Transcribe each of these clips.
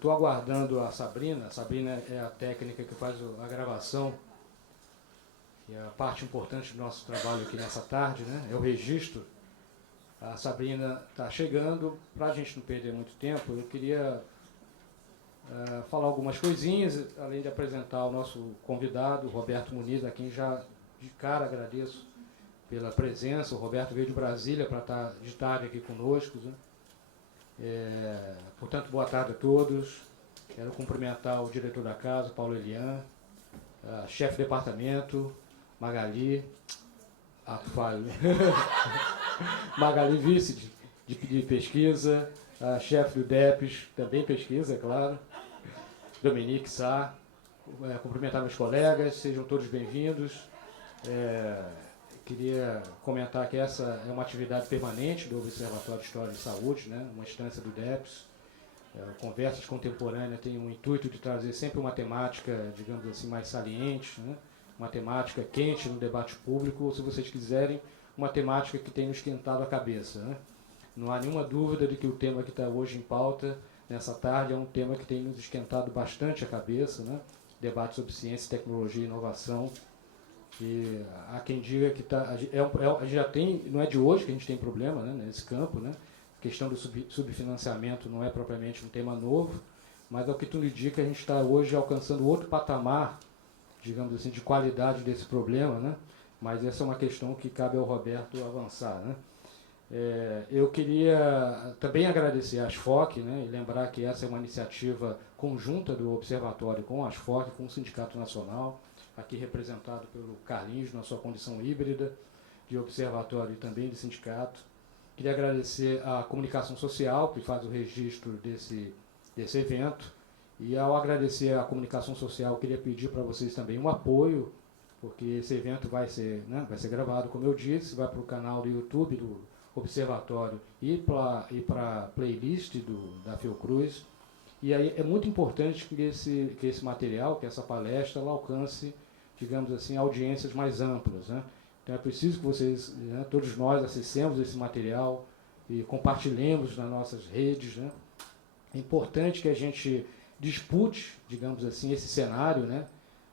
estou aguardando a Sabrina. A Sabrina é a técnica que faz a gravação, que é a parte importante do nosso trabalho aqui nessa tarde, né? É o registro. A Sabrina está chegando. Para a gente não perder muito tempo, eu queria falar algumas coisinhas, além de apresentar o nosso convidado, Roberto Muniz, a quem já de cara agradeço pela presença. O Roberto veio de Brasília para estar de tarde aqui conosco, né? Portanto, boa tarde a todos. Quero cumprimentar o diretor da casa, Paulo Elian, a chefe de departamento, Magali, Magali, vice de pesquisa, a chefe do DEPES, também pesquisa, é claro, Dominique Sá. Cumprimentar meus colegas, sejam todos bem-vindos. Queria comentar que essa é uma atividade permanente do Observatório de História de Saúde, né? Uma instância do DEPES. Conversas Contemporâneas tem o intuito de trazer sempre uma temática, digamos assim, mais saliente, né? Uma temática quente no debate público, ou, se vocês quiserem, uma temática que tenha esquentado a cabeça, né? Não há nenhuma dúvida de que o tema que está hoje em pauta, nessa tarde, é um tema que tem nos esquentado bastante a cabeça, né? Debate sobre ciência, tecnologia e inovação. E há quem diga que a gente já tem, não é de hoje que a gente tem problema, né, nesse campo, né? A questão do subfinanciamento não é propriamente um tema novo, mas ao que tudo indica, a gente está hoje alcançando outro patamar, digamos assim, de qualidade desse problema, né? Mas essa é uma questão que cabe ao Roberto avançar, né? Eu queria também agradecer à ASFOC, né, e lembrar que essa é uma iniciativa conjunta do Observatório com a ASFOC, com o Sindicato Nacional, aqui representado pelo Carlinhos, na sua condição híbrida, de observatório e também de sindicato. Queria agradecer à comunicação social, que faz o registro desse evento, e ao agradecer à comunicação social, queria pedir para vocês também um apoio, porque esse evento vai ser gravado, como eu disse, vai para o canal do YouTube do Observatório e para a playlist da Fiocruz. E aí é muito importante que esse material, que essa palestra, ela alcance, digamos assim, audiências mais amplas, né? Então é preciso que vocês, né, todos nós, acessemos esse material e compartilhemos nas nossas redes, né? É importante que a gente dispute, digamos assim, esse cenário, né?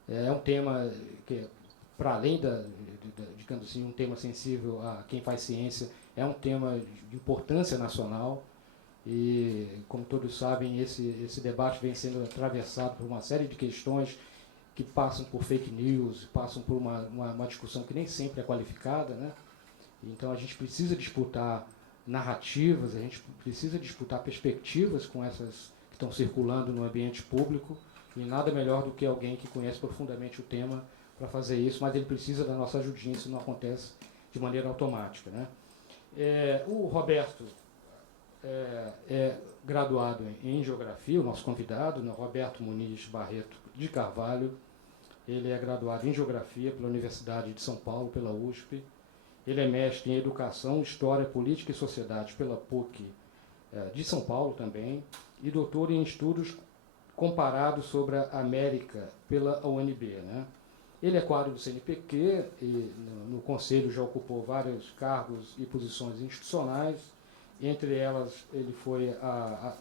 É um tema que, para além digamos assim, um tema sensível a quem faz ciência, é um tema de importância nacional. E, como todos sabem, esse debate vem sendo atravessado por uma série de questões que passam por fake news, passam por uma discussão que nem sempre é qualificada, né? Então a gente precisa disputar narrativas, a gente precisa disputar perspectivas com essas que estão circulando no ambiente público, e nada melhor do que alguém que conhece profundamente o tema para fazer isso, mas ele precisa da nossa ajudinha, isso não acontece de maneira automática, né? O Roberto é graduado em Geografia, o nosso convidado, né, Roberto Muniz Barreto de Carvalho. Ele é graduado em Geografia pela Universidade de São Paulo, pela USP. Ele é mestre em Educação, História, Política e Sociedade pela PUC de São Paulo também, e doutor em Estudos Comparados sobre a América pela UNB, né? Ele é quadro do CNPq e no Conselho já ocupou vários cargos e posições institucionais. Entre elas, ele foi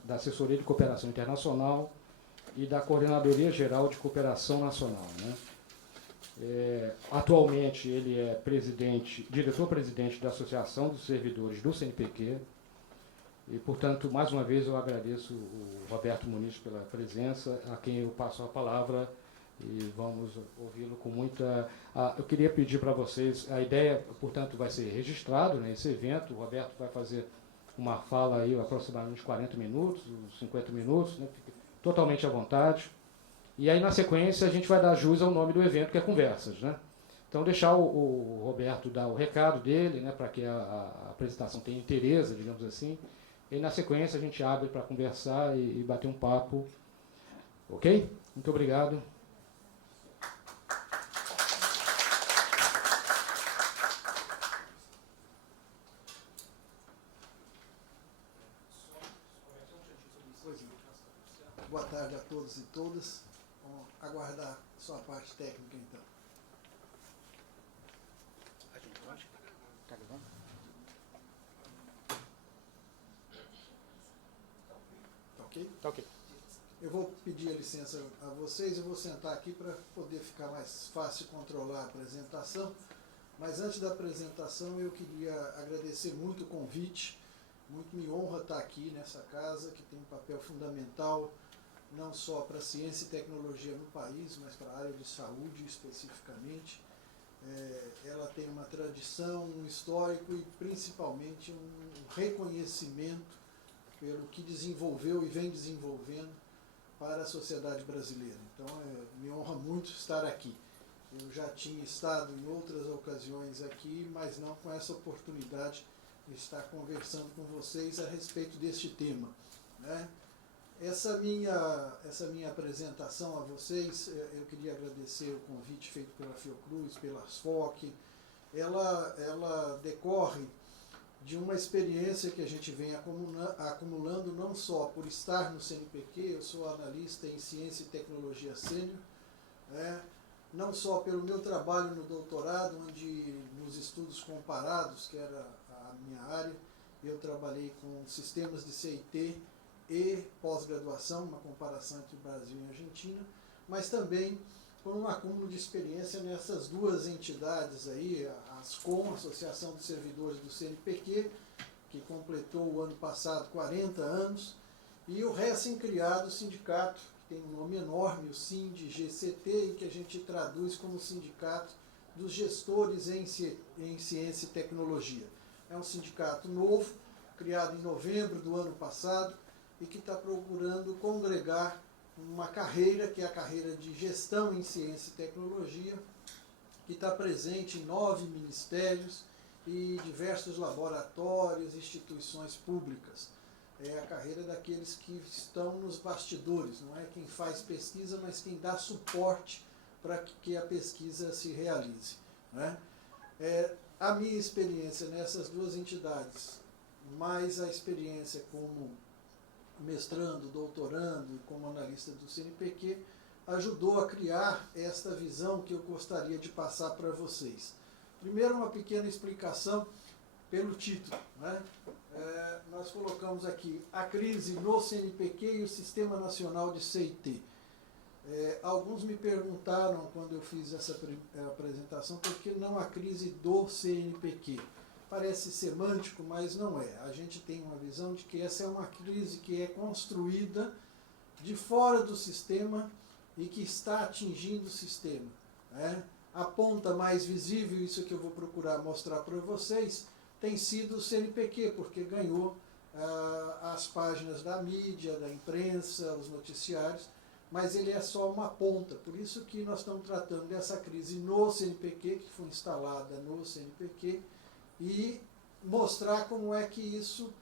da Assessoria de Cooperação Internacional e da Coordenadoria Geral de Cooperação Nacional, né? Atualmente, ele é diretor-presidente da Associação dos Servidores do CNPq. E, portanto, mais uma vez, eu agradeço o Roberto Muniz pela presença, a quem eu passo a palavra, e vamos ouvi-lo com muita... eu queria pedir para vocês, a ideia, portanto, vai ser registrado, né, esse evento. O Roberto vai fazer uma fala aí, aproximadamente 40 minutos, 50 minutos, né, fique totalmente à vontade. E aí, na sequência, a gente vai dar jus ao nome do evento, que é Conversas, né? Então, deixar o Roberto dar o recado dele, né, para que a apresentação tenha interesse, digamos assim. E, na sequência, a gente abre para conversar e bater um papo. Ok? Muito obrigado. Boa tarde a todos e todas. Vamos aguardar só a parte técnica, então. Está gravando? Tá ok? Tá ok. Eu vou pedir a licença a vocês, eu vou sentar aqui para poder ficar mais fácil controlar a apresentação. Mas antes da apresentação eu queria agradecer muito o convite, muito me honra estar aqui nessa casa que tem um papel fundamental não só para a ciência e tecnologia no país, mas para a área de saúde especificamente. Ela tem uma tradição, um histórico e principalmente um reconhecimento pelo que desenvolveu e vem desenvolvendo para a sociedade brasileira. Então, me honra muito estar aqui. Eu já tinha estado em outras ocasiões aqui, mas não com essa oportunidade de estar conversando com vocês a respeito deste tema, né? Essa minha apresentação a vocês, eu queria agradecer o convite feito pela Fiocruz, pela SFOC. Ela decorre de uma experiência que a gente vem acumulando não só por estar no CNPq, eu sou analista em Ciência e Tecnologia Sênior, não só pelo meu trabalho no doutorado, onde nos estudos comparados, que era a minha área, eu trabalhei com sistemas de CIT e pós-graduação, uma comparação entre Brasil e Argentina, mas também por um acúmulo de experiência nessas duas entidades aí, a ASCOM, Associação de Servidores do CNPq, que completou o ano passado 40 anos, e o recém-criado sindicato, que tem um nome enorme, o SIND-GCT, e que a gente traduz como Sindicato dos Gestores em Ciência e Tecnologia. É um sindicato novo, criado em novembro do ano passado, e que está procurando congregar uma carreira, que é a carreira de Gestão em Ciência e Tecnologia, que está presente em 9 ministérios e diversos laboratórios e instituições públicas. É a carreira daqueles que estão nos bastidores, não é quem faz pesquisa, mas quem dá suporte para que a pesquisa se realize, né? A minha experiência nessas duas entidades, mais a experiência como mestrando, doutorando e como analista do CNPq, ajudou a criar esta visão que eu gostaria de passar para vocês. Primeiro, uma pequena explicação pelo título, né? Nós colocamos aqui a crise no CNPq e o Sistema Nacional de CIT. Alguns me perguntaram, quando eu fiz essa apresentação, por que não a crise do CNPq? Parece semântico, mas não é. A gente tem uma visão de que essa é uma crise que é construída de fora do sistema e que está atingindo o sistema, né? A ponta mais visível, isso que eu vou procurar mostrar para vocês, tem sido o CNPq, porque ganhou as páginas da mídia, da imprensa, os noticiários, mas ele é só uma ponta. Por isso que nós estamos tratando dessa crise no CNPq, que foi instalada no CNPq, e mostrar como é que isso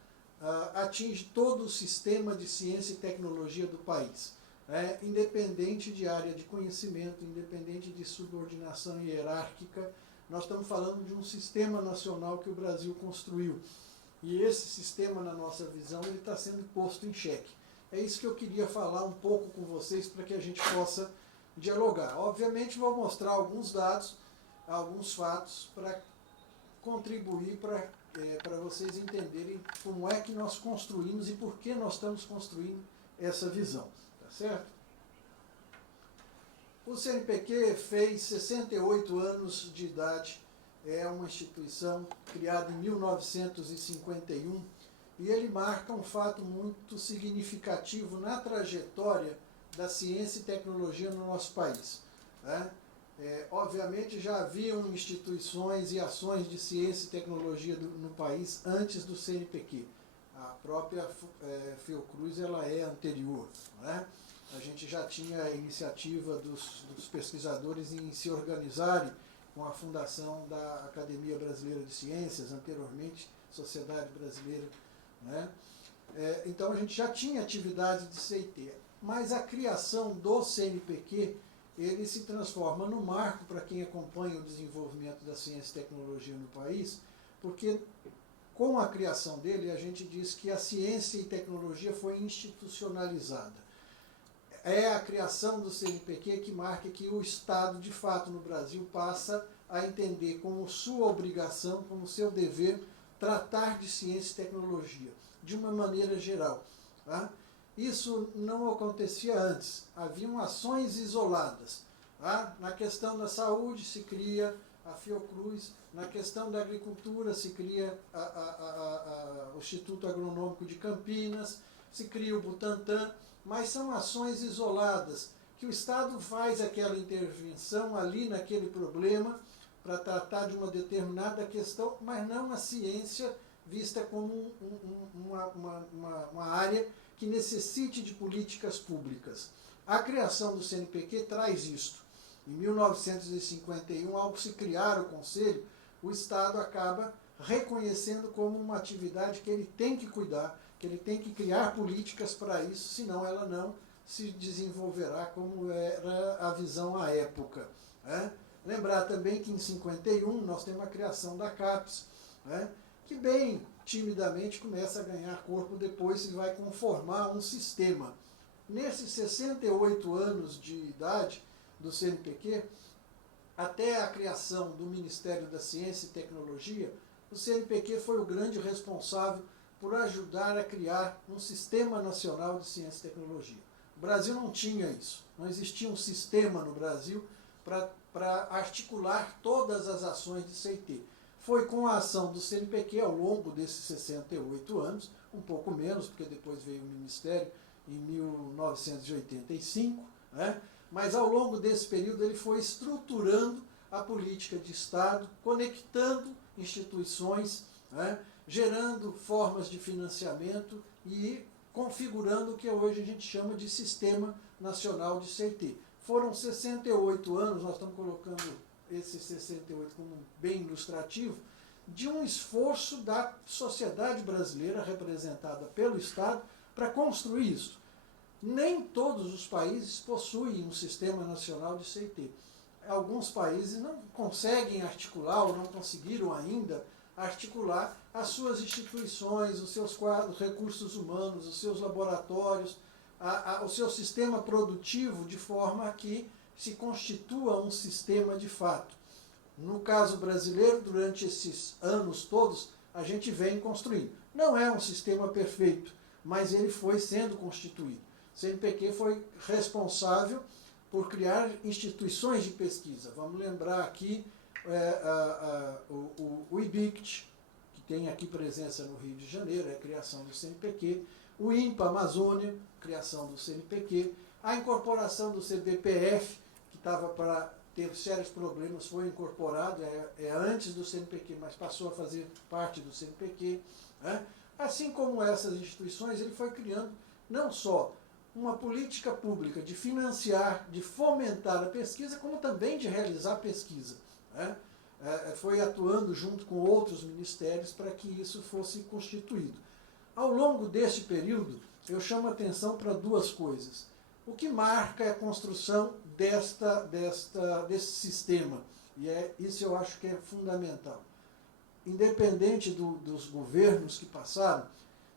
atinge todo o sistema de ciência e tecnologia do país, né? Independente de área de conhecimento, independente de subordinação hierárquica, nós estamos falando de um sistema nacional que o Brasil construiu. E esse sistema, na nossa visão, ele está sendo posto em xeque. É isso que eu queria falar um pouco com vocês para que a gente possa dialogar. Obviamente vou mostrar alguns dados, alguns fatos para contribuir para vocês entenderem como é que nós construímos e por que nós estamos construindo essa visão, tá certo? O CNPq fez 68 anos de idade, é uma instituição criada em 1951 e ele marca um fato muito significativo na trajetória da ciência e tecnologia no nosso país, né? Obviamente já haviam instituições e ações de ciência e tecnologia no país antes do CNPq. A própria Fiocruz ela é anterior, né? A gente já tinha a iniciativa dos pesquisadores em se organizarem com a fundação da Academia Brasileira de Ciências, anteriormente Sociedade Brasileira, né? Então a gente já tinha atividade de CIT, mas a criação do CNPq ele se transforma no marco para quem acompanha o desenvolvimento da ciência e tecnologia no país, porque com a criação dele a gente diz que a ciência e tecnologia foi institucionalizada. É a criação do CNPq que marca que o Estado, de fato, no Brasil, passa a entender como sua obrigação, como seu dever, tratar de ciência e tecnologia, de uma maneira geral, tá? Isso não acontecia antes. Haviam ações isoladas. Tá? Na questão da saúde se cria a Fiocruz, na questão da agricultura se cria o Instituto Agronômico de Campinas, se cria o Butantan, mas são ações isoladas, que o Estado faz aquela intervenção ali naquele problema para tratar de uma determinada questão, mas não a ciência vista como uma área que necessite de políticas públicas. A criação do CNPq traz isto. Em 1951, ao se criar o Conselho, o Estado acaba reconhecendo como uma atividade que ele tem que cuidar, que ele tem que criar políticas para isso, senão ela não se desenvolverá como era a visão à época. Né? Lembrar também que em 51 nós temos a criação da CAPES, né? Que bem timidamente começa a ganhar corpo depois e vai conformar um sistema. Nesses 68 anos de idade do CNPq, até a criação do Ministério da Ciência e Tecnologia, o CNPq foi o grande responsável por ajudar a criar um Sistema Nacional de Ciência e Tecnologia. O Brasil não tinha isso, não existia um sistema no Brasil para articular todas as ações de CIT. Foi com a ação do CNPq ao longo desses 68 anos, um pouco menos, porque depois veio o Ministério em 1985, né? Mas ao longo desse período ele foi estruturando a política de Estado, conectando instituições, né? Gerando formas de financiamento e configurando o que hoje a gente chama de Sistema Nacional de CIT. Foram 68 anos, nós estamos colocando esses 68 como bem ilustrativo, de um esforço da sociedade brasileira, representada pelo Estado, para construir isso. Nem todos os países possuem um sistema nacional de CIT. Alguns países não conseguem articular, ou não conseguiram ainda articular as suas instituições, os seus quadros, recursos humanos, os seus laboratórios, o seu sistema produtivo, de forma que se constitua um sistema de fato. No caso brasileiro, durante esses anos todos, a gente vem construindo. Não é um sistema perfeito, mas ele foi sendo constituído. O CNPq foi responsável por criar instituições de pesquisa. Vamos lembrar aqui o IBICT, que tem aqui presença no Rio de Janeiro, é a criação do CNPq, o INPA Amazônia, criação do CNPq, a incorporação do CBPF, que estava para ter sérios problemas, foi incorporado, é antes do CNPq, mas passou a fazer parte do CNPq. Né? Assim como essas instituições, ele foi criando não só uma política pública de financiar, de fomentar a pesquisa, como também de realizar pesquisa. Né? Foi atuando junto com outros ministérios para que isso fosse constituído. Ao longo deste período, eu chamo a atenção para duas coisas. O que marca é a construção desse sistema, e isso eu acho que é fundamental. Independente dos governos que passaram,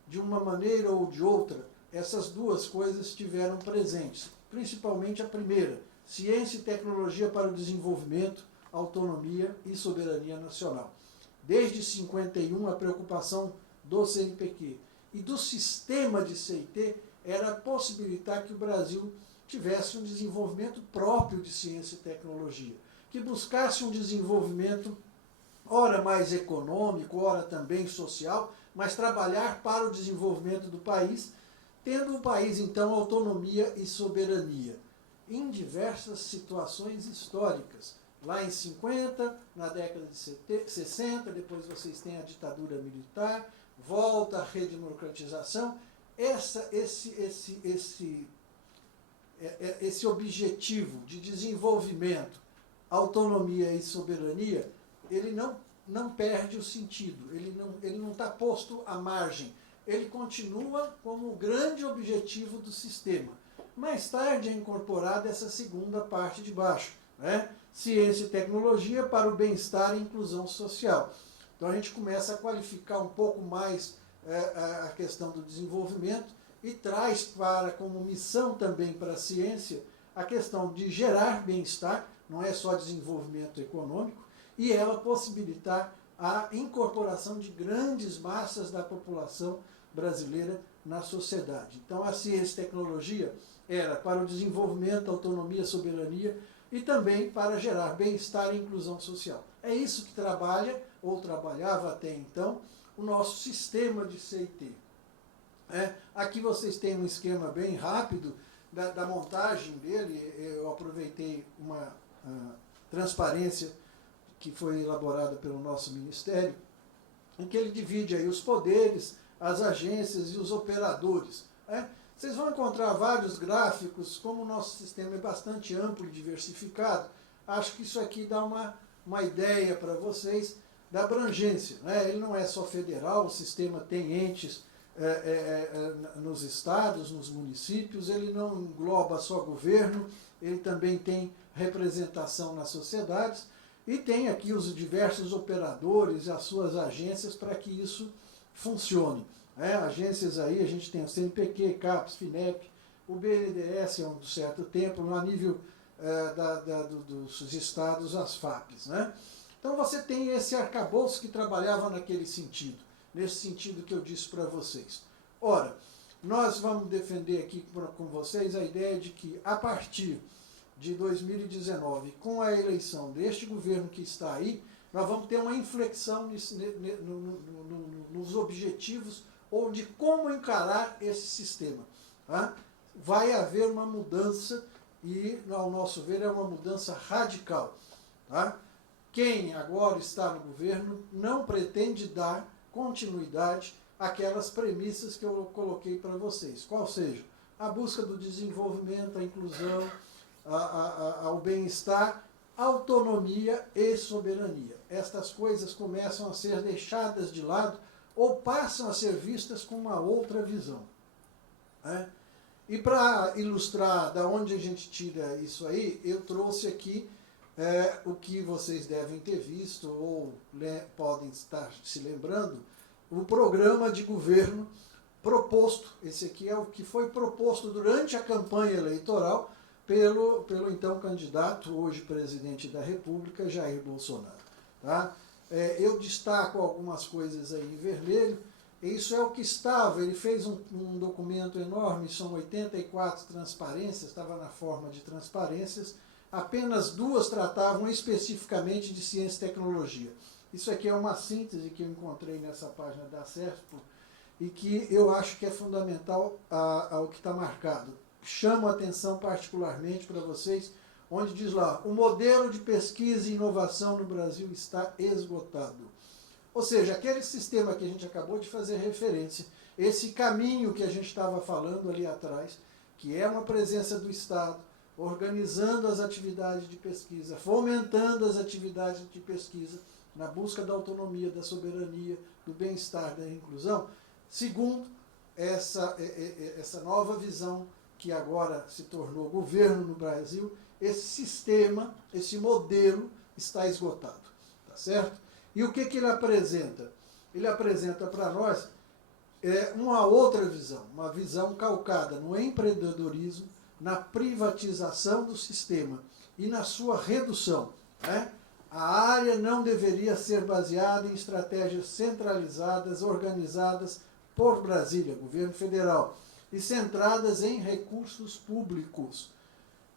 de uma maneira ou de outra, essas duas coisas estiveram presentes. Principalmente a primeira, ciência e tecnologia para o desenvolvimento, autonomia e soberania nacional. Desde 51, a preocupação do CNPq e do sistema de CIT era possibilitar que o Brasil tivesse um desenvolvimento próprio de ciência e tecnologia, que buscasse um desenvolvimento, ora mais econômico, ora também social, mas trabalhar para o desenvolvimento do país, tendo o país, então, autonomia e soberania, em diversas situações históricas. Lá em 50, na década de 60, depois vocês têm a ditadura militar, volta a redemocratização. Esse objetivo de desenvolvimento, autonomia e soberania, ele não perde o sentido, ele não está posto à margem, ele continua como o grande objetivo do sistema. Mais tarde é incorporada essa segunda parte de baixo, né? Ciência e tecnologia para o bem-estar e inclusão social. Então a gente começa a qualificar um pouco mais a questão do desenvolvimento e traz como missão também para a ciência a questão de gerar bem-estar, não é só desenvolvimento econômico, e ela possibilitar a incorporação de grandes massas da população brasileira na sociedade. Então, a ciência e tecnologia era para o desenvolvimento, autonomia, soberania e também para gerar bem-estar e inclusão social. É isso que trabalha, ou trabalhava até então, o nosso sistema de CIT. Aqui vocês têm um esquema bem rápido da montagem dele. Eu aproveitei uma transparência que foi elaborada pelo nosso Ministério, em que ele divide aí os poderes, as agências e os operadores. Vocês vão encontrar vários gráficos. Como o nosso sistema é bastante amplo e diversificado, acho que isso aqui dá uma ideia para vocês da abrangência. Ele não é só federal, o sistema tem entes nos estados, nos municípios, ele não engloba só governo, ele também tem representação nas sociedades e tem aqui os diversos operadores e as suas agências para que isso funcione. Agências aí, a gente tem o CNPq, CAPES, FINEP, o BNDES há um certo tempo, no nível dos estados, as FAPs. Então você tem esse arcabouço que trabalhava naquele sentido, nesse sentido que eu disse para vocês. Ora, nós vamos defender aqui com vocês a ideia de que, a partir de 2019, com a eleição deste governo que está aí, nós vamos ter uma inflexão nos objetivos ou de como encarar esse sistema. Vai haver uma mudança e, ao nosso ver, é uma mudança radical. Quem agora está no governo não pretende dar continuidade àquelas premissas que eu coloquei para vocês. Qual seja? A busca do desenvolvimento, a inclusão, ao bem-estar, autonomia e soberania. Estas coisas começam a ser deixadas de lado ou passam a ser vistas com uma outra visão. E para ilustrar da onde a gente tira isso aí, eu trouxe aqui o que vocês devem ter visto ou podem estar se lembrando, o programa de governo proposto. Esse aqui é o que foi proposto durante a campanha eleitoral pelo então candidato, hoje presidente da República, Jair Bolsonaro. Eu destaco algumas coisas aí em vermelho. Isso é o que estava. Ele fez um documento enorme, são 84 transparências, estava na forma de transparências. Apenas 2 tratavam especificamente de ciência e tecnologia. Isso aqui é uma síntese que eu encontrei nessa página da CESPO e que eu acho que é fundamental ao que está marcado. Chamo a atenção particularmente para vocês, onde diz lá: o modelo de pesquisa e inovação no Brasil está esgotado. Ou seja, aquele sistema que a gente acabou de fazer referência, esse caminho que a gente estava falando ali atrás, que é uma presença do Estado, organizando as atividades de pesquisa, fomentando as atividades de pesquisa, na busca da autonomia, da soberania, do bem-estar, da inclusão, segundo essa nova visão que agora se tornou governo no Brasil, esse sistema, esse modelo está esgotado. Tá certo? E o que ele apresenta? Ele apresenta para nós uma outra visão, uma visão calcada no empreendedorismo, na privatização do sistema e na sua redução. A área não deveria ser baseada em estratégias centralizadas, organizadas por Brasília, governo federal, e centradas em recursos públicos,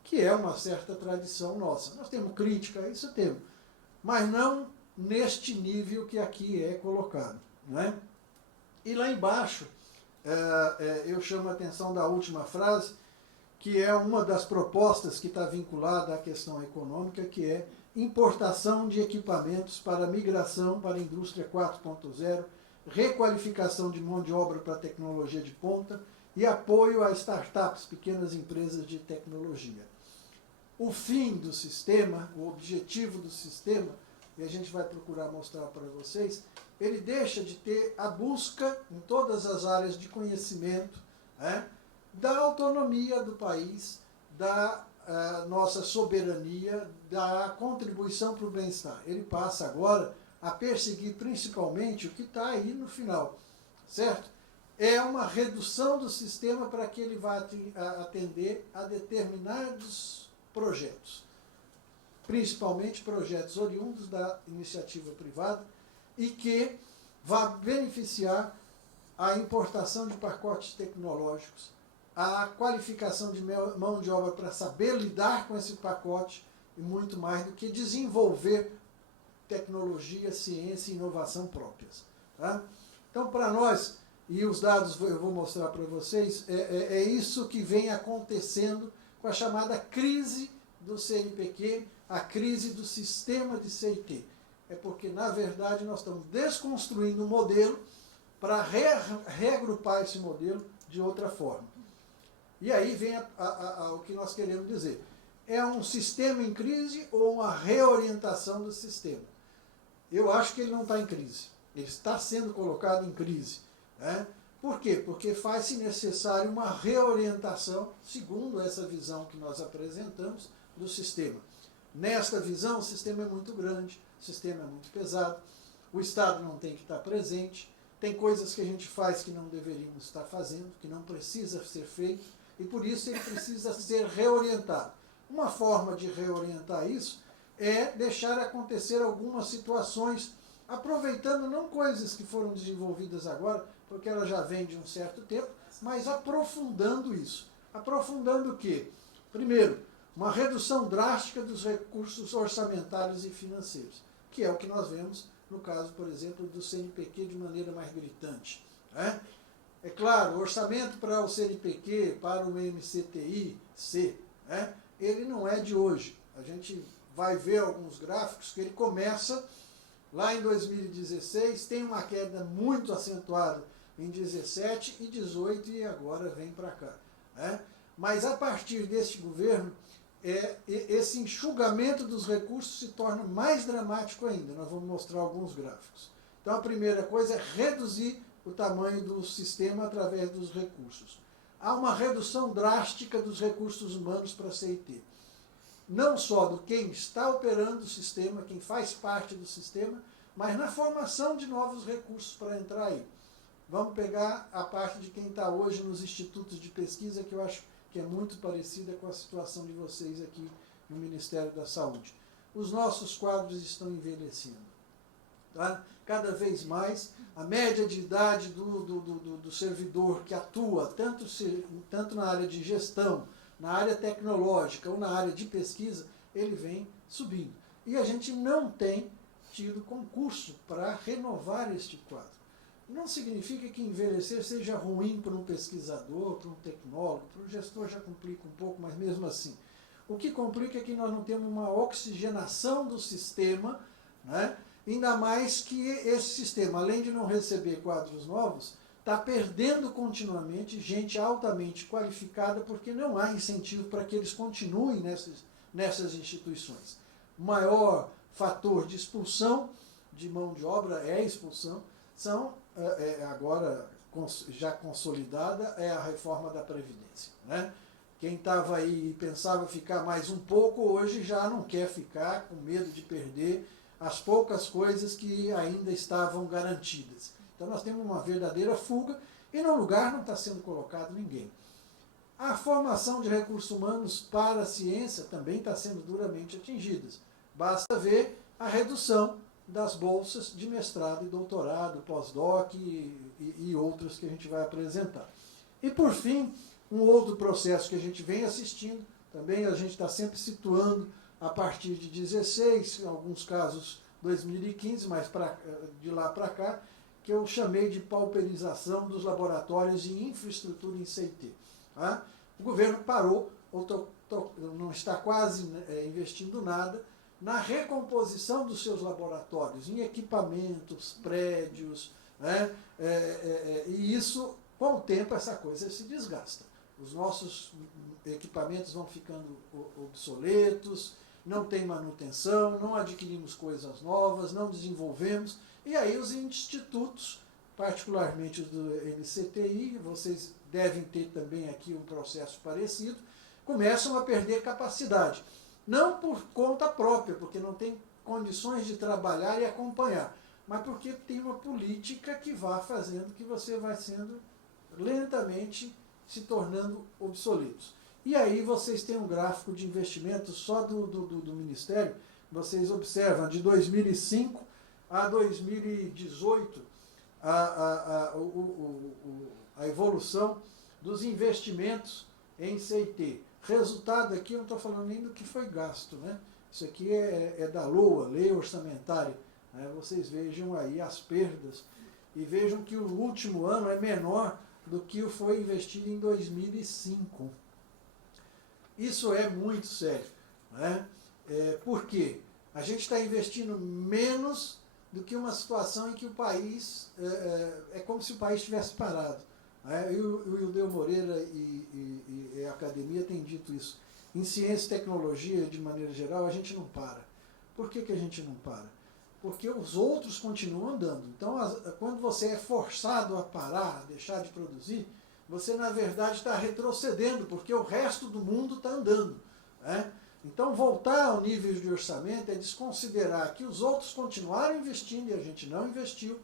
que é uma certa tradição nossa. Nós temos crítica, isso temos, mas não neste nível que aqui é colocado. E lá embaixo, eu chamo a atenção da última frase, que é uma das propostas que está vinculada à questão econômica, que é importação de equipamentos para migração para a indústria 4.0, requalificação de mão de obra para tecnologia de ponta e apoio a startups, pequenas empresas de tecnologia. O fim do sistema, o objetivo do sistema, e a gente vai procurar mostrar para vocês, ele deixa de ter a busca em todas as áreas de conhecimento, da autonomia do país, da nossa soberania, da contribuição para o bem-estar. Ele passa agora a perseguir principalmente o que está aí no final, certo? É uma redução do sistema para que ele vá atender a determinados projetos, principalmente projetos oriundos da iniciativa privada e que vá beneficiar a importação de pacotes tecnológicos, a qualificação de mão de obra para saber lidar com esse pacote e muito mais do que desenvolver tecnologia, ciência e inovação próprias. Tá? Então, para nós, e os dados eu vou mostrar para vocês, é isso que vem acontecendo com a chamada crise do CNPq, a crise do sistema de CIT. É porque, na verdade, nós estamos desconstruindo um modelo para reagrupar esse modelo de outra forma. E aí vem o que nós queremos dizer. É um sistema em crise ou uma reorientação do sistema? Eu acho que ele não está em crise. Ele está sendo colocado em crise. Né? Por quê? Porque faz-se necessário uma reorientação, segundo essa visão que nós apresentamos, do sistema. Nesta visão, o sistema é muito grande, o sistema é muito pesado, o Estado não tem que estar presente, tem coisas que a gente faz que não deveríamos estar fazendo, que não precisa ser feito, e por isso ele precisa ser reorientado. Uma forma de reorientar isso é deixar acontecer algumas situações, aproveitando não coisas que foram desenvolvidas agora, porque ela já vem de um certo tempo, mas aprofundando isso. Aprofundando o quê? Primeiro, uma redução drástica dos recursos orçamentários e financeiros, que é o que nós vemos no caso, por exemplo, do CNPq de maneira mais gritante. Né? É claro, o orçamento para o CNPq, para o MCTI-C, né? Ele não é de hoje. A gente vai ver alguns gráficos que ele começa lá em 2016, tem uma queda muito acentuada em 17 e 18 e agora vem para cá. Né? Mas a partir deste governo, esse enxugamento dos recursos se torna mais dramático ainda. Nós vamos mostrar alguns gráficos. Então a primeira coisa é reduzir o tamanho do sistema através dos recursos. Há uma redução drástica dos recursos humanos para a CIT. Não só do quem está operando o sistema, quem faz parte do sistema, mas na formação de novos recursos para entrar aí. Vamos pegar a parte de quem está hoje nos institutos de pesquisa, que eu acho que é muito parecida com a situação de vocês aqui no Ministério da Saúde. Os nossos quadros estão envelhecendo. Tá? Cada vez mais, a média de idade do servidor que atua, tanto na área de gestão, na área tecnológica ou na área de pesquisa, ele vem subindo. E a gente não tem tido concurso para renovar este quadro. Não significa que envelhecer seja ruim para um pesquisador, para um tecnólogo, para um gestor já complica um pouco, mas mesmo assim. O que complica é que nós não temos uma oxigenação do sistema, né? Ainda mais que esse sistema, além de não receber quadros novos, está perdendo continuamente gente altamente qualificada porque não há incentivo para que eles continuem nessas instituições. O maior fator de expulsão de mão de obra é a expulsão, agora já consolidada, é a reforma da Previdência. Né? Quem estava aí e pensava ficar mais um pouco, hoje já não quer ficar com medo de perder as poucas coisas que ainda estavam garantidas. Então nós temos uma verdadeira fuga e no lugar não está sendo colocado ninguém. A formação de recursos humanos para a ciência também está sendo duramente atingida. Basta ver a redução das bolsas de mestrado e doutorado, pós-doc e outras que a gente vai apresentar. E por fim, um outro processo que a gente vem assistindo, também a gente está sempre situando a partir de 16, em alguns casos 2015, mas de lá para cá, que eu chamei de pauperização dos laboratórios e infraestrutura em CIT. Tá? O governo parou, ou não está quase investindo nada, na recomposição dos seus laboratórios, em equipamentos, prédios, né? E isso, com o tempo, essa coisa se desgasta. Os nossos equipamentos vão ficando obsoletos, não tem manutenção, não adquirimos coisas novas, não desenvolvemos, e aí os institutos, particularmente os do MCTI, vocês devem ter também aqui um processo parecido, começam a perder capacidade. Não por conta própria, porque não tem condições de trabalhar e acompanhar, mas porque tem uma política que vai fazendo que você vai sendo lentamente se tornando obsoletos. E aí vocês têm um gráfico de investimento só do Ministério, vocês observam, de 2005 a 2018, a evolução dos investimentos em CIT. Resultado aqui, eu não estou falando nem do que foi gasto, né? Isso aqui é da LOA, Lei Orçamentária. Né? Vocês vejam aí as perdas e vejam que o último ano é menor do que foi investido em 2005. Isso é muito sério. Né? Por quê? A gente está investindo menos do que uma situação em que o país, é como se o país estivesse parado. Né? O Ildeu Moreira e a academia têm dito isso. Em ciência e tecnologia, de maneira geral, a gente não para. Por que a gente não para? Porque os outros continuam andando. Então, quando você é forçado a parar, a deixar de produzir, você, na verdade, está retrocedendo, porque o resto do mundo está andando. Né? Então, voltar ao nível de orçamento é desconsiderar que os outros continuaram investindo e a gente não investiu,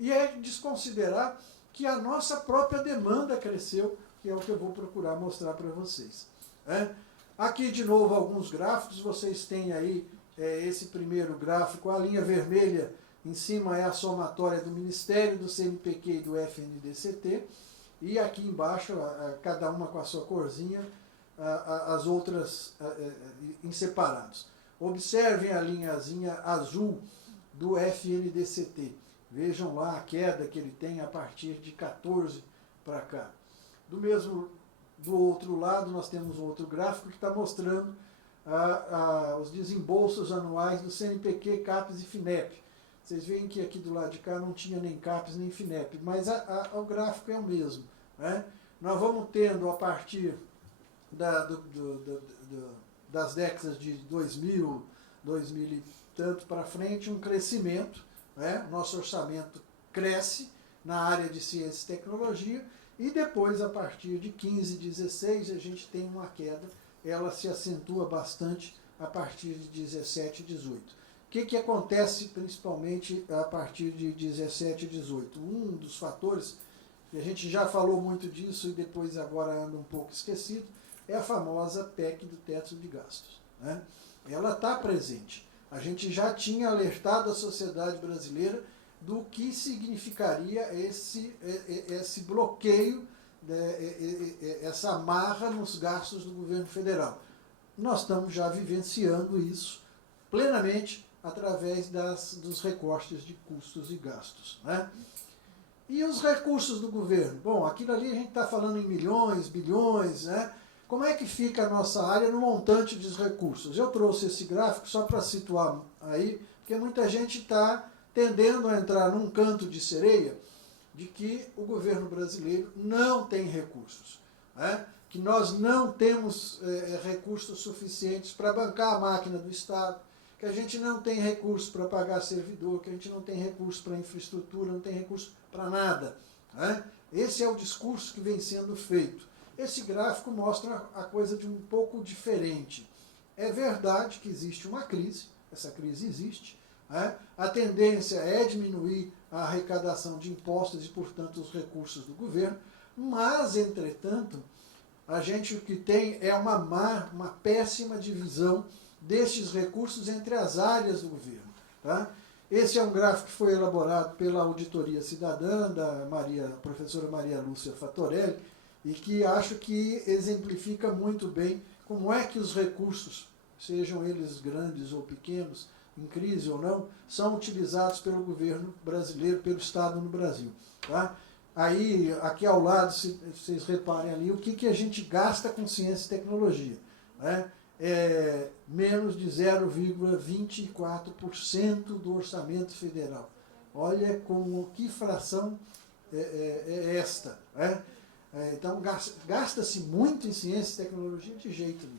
e é desconsiderar que a nossa própria demanda cresceu, que é o que eu vou procurar mostrar para vocês. Né? Aqui, de novo, alguns gráficos. Vocês têm aí esse primeiro gráfico. A linha vermelha em cima é a somatória do Ministério, do CNPq e do FNDCT. E aqui embaixo, cada uma com a sua corzinha, as outras em separados. Observem a linhazinha azul do FNDCT. Vejam lá a queda que ele tem a partir de 14 para cá. Do outro lado, nós temos um outro gráfico que está mostrando os desembolsos anuais do CNPq, CAPES e FINEP. Vocês veem que aqui do lado de cá não tinha nem CAPES nem FINEP, mas o gráfico é o mesmo. Né? Nós vamos tendo, a partir das décadas de 2000 e tanto para frente, um crescimento. Né? Nosso orçamento cresce na área de ciência e tecnologia, e depois, a partir de 15, 16, a gente tem uma queda. Ela se acentua bastante a partir de 17 e 18. O que acontece principalmente a partir de 17 e 18? Um dos fatores, e a gente já falou muito disso e depois agora anda um pouco esquecido, é a famosa PEC do teto de gastos. Né? Ela está presente. A gente já tinha alertado a sociedade brasileira do que significaria esse bloqueio, essa amarra nos gastos do governo federal. Nós estamos já vivenciando isso plenamente através dos recortes de custos e gastos. Né? E os recursos do governo? Bom, aquilo ali a gente está falando em milhões, bilhões, né? Como é que fica a nossa área no montante dos recursos? Eu trouxe esse gráfico só para situar aí, porque muita gente está tendendo a entrar num canto de sereia de que o governo brasileiro não tem recursos, né? Que nós não temos recursos suficientes para bancar a máquina do Estado, que a gente não tem recursos para pagar servidor, que a gente não tem recursos para infraestrutura, não tem recursos para nada. Né? Esse é o discurso que vem sendo feito. Esse gráfico mostra a coisa de um pouco diferente. É verdade que existe uma crise, essa crise existe. Né? A tendência é diminuir a arrecadação de impostos e, portanto, os recursos do governo, mas, entretanto, a gente o que tem é uma péssima divisão destes recursos entre as áreas do governo. Tá? Esse é um gráfico que foi elaborado pela Auditoria Cidadã, da professora Maria Lúcia Fatorelli, e que acho que exemplifica muito bem como é que os recursos, sejam eles grandes ou pequenos, em crise ou não, são utilizados pelo governo brasileiro, pelo Estado no Brasil. Tá? Aí, aqui ao lado, se vocês reparem ali, o que a gente gasta com ciência e tecnologia. Né? Menos de 0,24% do orçamento federal. Olha que fração é esta. Né? Então, gasta-se muito em ciência e tecnologia de jeito nenhum.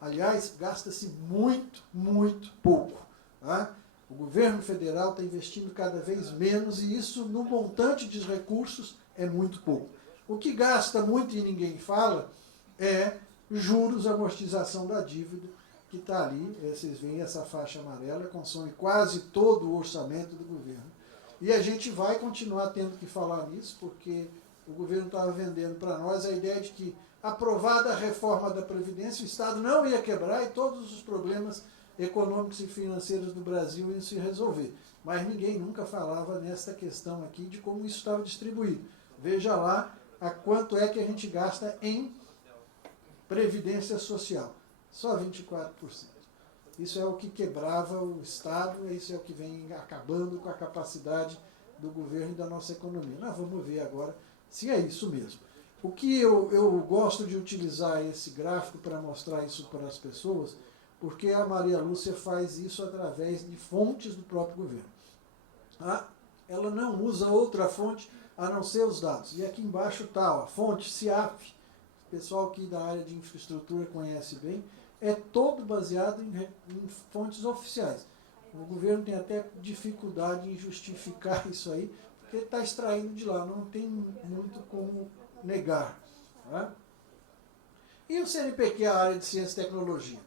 Aliás, gasta-se muito, muito pouco. Tá? O governo federal está investindo cada vez menos e isso, no montante de recursos, é muito pouco. O que gasta muito e ninguém fala é juros, amortização da dívida, que está ali. Vocês veem essa faixa amarela, consome quase todo o orçamento do governo. E a gente vai continuar tendo que falar nisso, porque o governo estava vendendo para nós a ideia de que, aprovada a reforma da Previdência, o Estado não ia quebrar e todos os problemas econômicos e financeiros do Brasil iam se resolver. Mas ninguém nunca falava nessa questão aqui de como isso estava distribuído. Veja lá a quanto é que a gente gasta em previdência social. Só 24%. Isso é o que quebrava o Estado, isso é o que vem acabando com a capacidade do governo e da nossa economia. Nós vamos ver agora se é isso mesmo. O que eu gosto de utilizar esse gráfico para mostrar isso para as pessoas, porque a Maria Lúcia faz isso através de fontes do próprio governo. Ela não usa outra fonte a não ser os dados. E aqui embaixo está a fonte CIAF, o pessoal que da área de infraestrutura conhece bem, é todo baseado em fontes oficiais. O governo tem até dificuldade em justificar isso aí, porque está extraindo de lá, não tem muito como negar. Tá? E o CNPq, a área de ciência e tecnologia?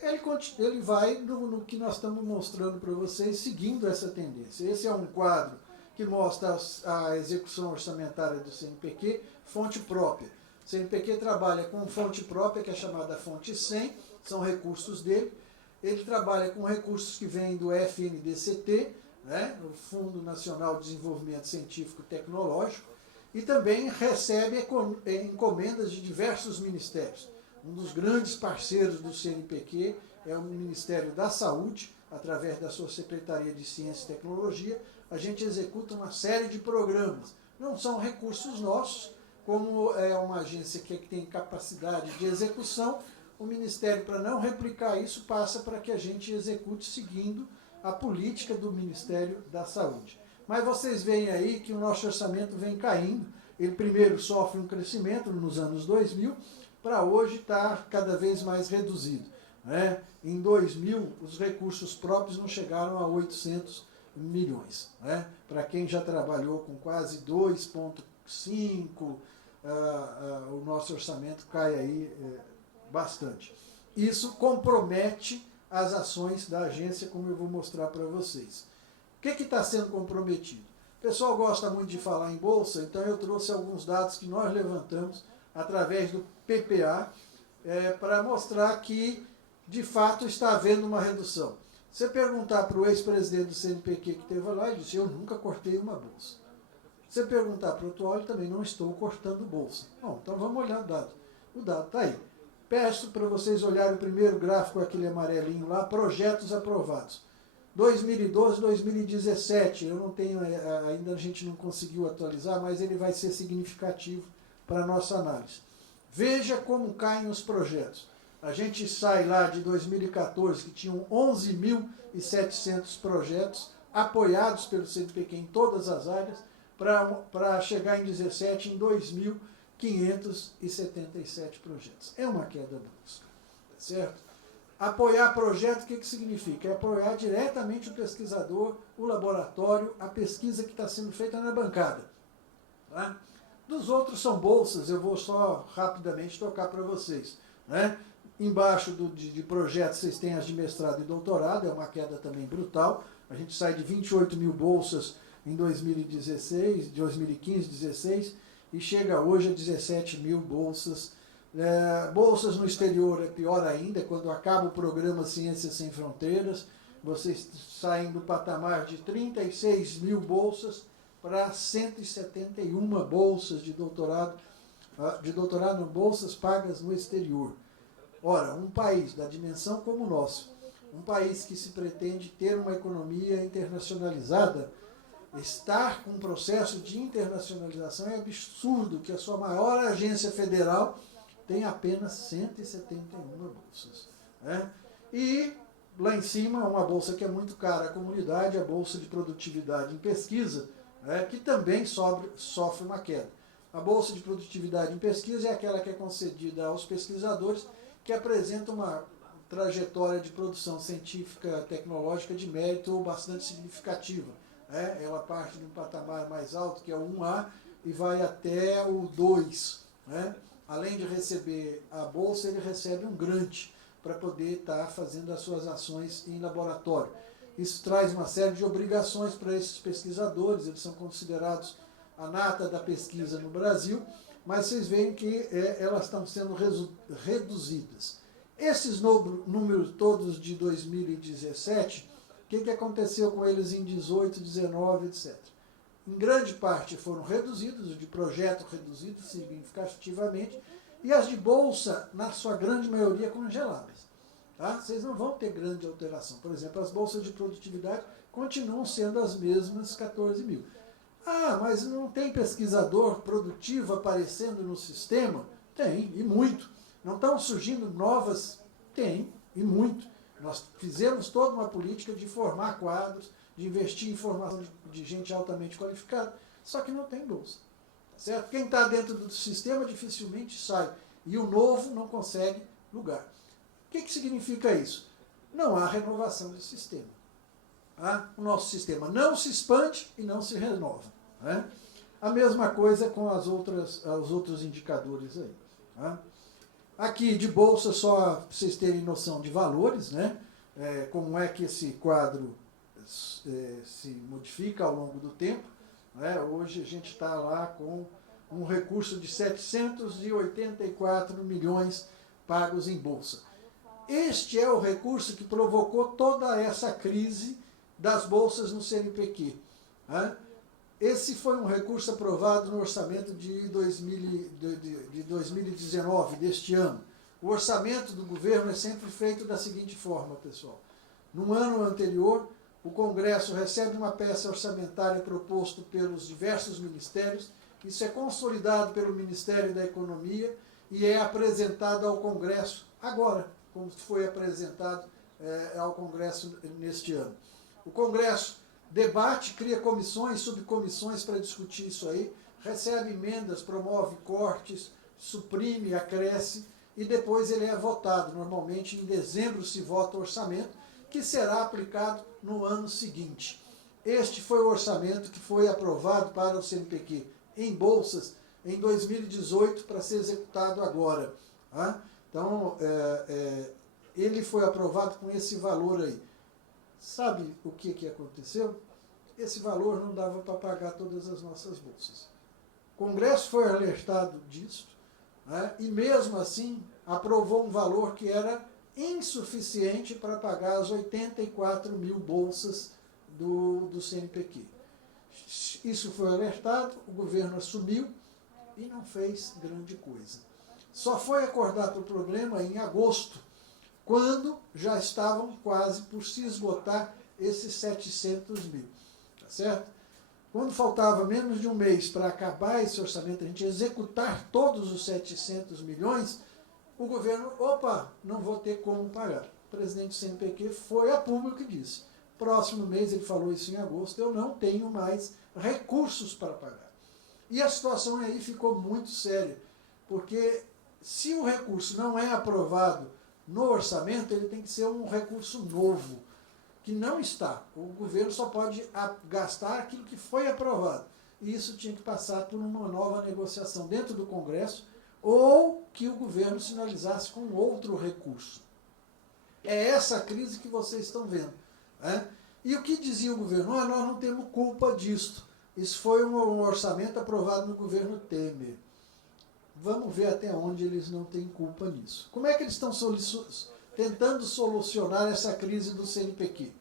Ele vai no que nós estamos mostrando para vocês, seguindo essa tendência. Esse é um quadro que mostra a execução orçamentária do CNPq, fonte própria. O CNPq trabalha com fonte própria, que é chamada fonte 100, são recursos dele. Ele trabalha com recursos que vêm do FNDCT, né, o Fundo Nacional de Desenvolvimento Científico e Tecnológico, e também recebe encomendas de diversos ministérios. Um dos grandes parceiros do CNPq é o Ministério da Saúde, através da sua Secretaria de Ciência e Tecnologia. A gente executa uma série de programas. Não são recursos nossos, como é uma agência que tem capacidade de execução, o Ministério, para não replicar isso, passa para que a gente execute seguindo a política do Ministério da Saúde. Mas vocês veem aí que o nosso orçamento vem caindo. Ele primeiro sofre um crescimento nos anos 2000, para hoje está cada vez mais reduzido. Né? Em 2000, os recursos próprios não chegaram a 800 milhões. Né? Para quem já trabalhou com quase 2,5, o nosso orçamento cai aí bastante. Isso compromete as ações da agência, como eu vou mostrar para vocês. O que está sendo comprometido? O pessoal gosta muito de falar em bolsa, então eu trouxe alguns dados que nós levantamos através do PPA, para mostrar que, de fato, está havendo uma redução. Se você perguntar para o ex-presidente do CNPq que teve lá, ele disse, eu nunca cortei uma bolsa. Se você perguntar para o atual, ele também não estou cortando bolsa. Bom, então vamos olhar o dado. O dado está aí. Peço para vocês olharem o primeiro gráfico, aquele amarelinho lá, projetos aprovados. 2012, 2017, eu não tenho, ainda a gente não conseguiu atualizar, mas ele vai ser significativo para a nossa análise. Veja como caem os projetos. A gente sai lá de 2014, que tinham 11.700 projetos apoiados pelo CNPq em todas as áreas, para chegar em 2017 em 2.577 projetos. É uma queda brusca, certo? Apoiar projeto, o que significa? É apoiar diretamente o pesquisador, o laboratório, a pesquisa que está sendo feita na bancada. Tá? Dos outros são bolsas, eu vou só rapidamente tocar para vocês. Né? Embaixo de projetos vocês têm as de mestrado e doutorado, é uma queda também brutal. A gente sai de 28 mil bolsas em 2015, 16, e chega hoje a 17 mil bolsas. Bolsas no exterior é pior ainda, quando acaba o programa Ciências Sem Fronteiras, vocês saem do patamar de 36 mil bolsas para 171 bolsas de doutorado, bolsas pagas no exterior. Ora, um país da dimensão como o nosso, um país que se pretende ter uma economia internacionalizada, estar com um processo de internacionalização é absurdo que a sua maior agência federal tem apenas 171 bolsas. Né? E lá em cima, uma bolsa que é muito cara à comunidade, a Bolsa de Produtividade em Pesquisa, né, que também sofre uma queda. A Bolsa de Produtividade em Pesquisa é aquela que é concedida aos pesquisadores que apresentam uma trajetória de produção científica, tecnológica de mérito bastante significativa. Né? Ela parte de um patamar mais alto, que é o 1A, e vai até o 2. Né? Além de receber a bolsa, ele recebe um grant para poder estar fazendo as suas ações em laboratório. Isso traz uma série de obrigações para esses pesquisadores, eles são considerados a nata da pesquisa no Brasil, mas vocês veem que elas estão sendo reduzidas. Esses números todos de 2017, o que aconteceu com eles em 18, 19, etc. em grande parte foram reduzidos, os de projeto reduzidos significativamente, e as de bolsa, na sua grande maioria, congeladas. Tá? Vocês não vão ter grande alteração. Por exemplo, as bolsas de produtividade continuam sendo as mesmas 14 mil. Ah, mas não tem pesquisador produtivo aparecendo no sistema? Tem, e muito. Não estão surgindo novas? Tem, e muito. Nós fizemos toda uma política de formar quadros, de investir em formação de gente altamente qualificada, só que não tem bolsa. Certo? Quem está dentro do sistema dificilmente sai, e o novo não consegue lugar. O que significa isso? Não há renovação do sistema. Tá? O nosso sistema não se expande e não se renova. Né? A mesma coisa com os outros indicadores aí. Tá? Aqui de bolsa, só para vocês terem noção de valores, né? Como é que esse quadro se modifica ao longo do tempo. Né? Hoje a gente está lá com um recurso de 784 milhões pagos em bolsa. Este é o recurso que provocou toda essa crise das bolsas no CNPq. Né? Esse foi um recurso aprovado no orçamento de 2019, deste ano. O orçamento do governo é sempre feito da seguinte forma, pessoal. No ano anterior, o Congresso recebe uma peça orçamentária proposta pelos diversos ministérios, isso é consolidado pelo Ministério da Economia e é apresentado ao Congresso agora, como foi apresentado ao Congresso neste ano. O Congresso debate, cria comissões, subcomissões para discutir isso aí, recebe emendas, promove cortes, suprime, acresce e depois ele é votado. Normalmente em dezembro se vota o orçamento, que será aplicado no ano seguinte. Este foi o orçamento que foi aprovado para o CNPq em bolsas em 2018 para ser executado agora. Tá? Então, ele foi aprovado com esse valor aí. Sabe o que aconteceu? Esse valor não dava para pagar todas as nossas bolsas. O Congresso foi alertado disso, né? E mesmo assim aprovou um valor que era insuficiente para pagar as 84 mil bolsas do CNPq. Isso foi alertado, o governo assumiu e não fez grande coisa. Só foi acordado o problema em agosto, quando já estavam quase por se esgotar esses 700 mil. Tá certo? Quando faltava menos de um mês para acabar esse orçamento, a gente executar todos os 700 milhões, o governo, não vou ter como pagar. O presidente do CNPq foi a público e disse, próximo mês, ele falou isso em agosto, eu não tenho mais recursos para pagar. E a situação aí ficou muito séria, porque se o recurso não é aprovado no orçamento, ele tem que ser um recurso novo, que não está. O governo só pode gastar aquilo que foi aprovado. E isso tinha que passar por uma nova negociação dentro do Congresso, ou que o governo sinalizasse com outro recurso. É essa crise que vocês estão vendo. Né? E o que dizia o governo? Nós não temos culpa disto. Isso foi um orçamento aprovado no governo Temer. Vamos ver até onde eles não têm culpa nisso. Como é que eles estão tentando solucionar essa crise do CNPq?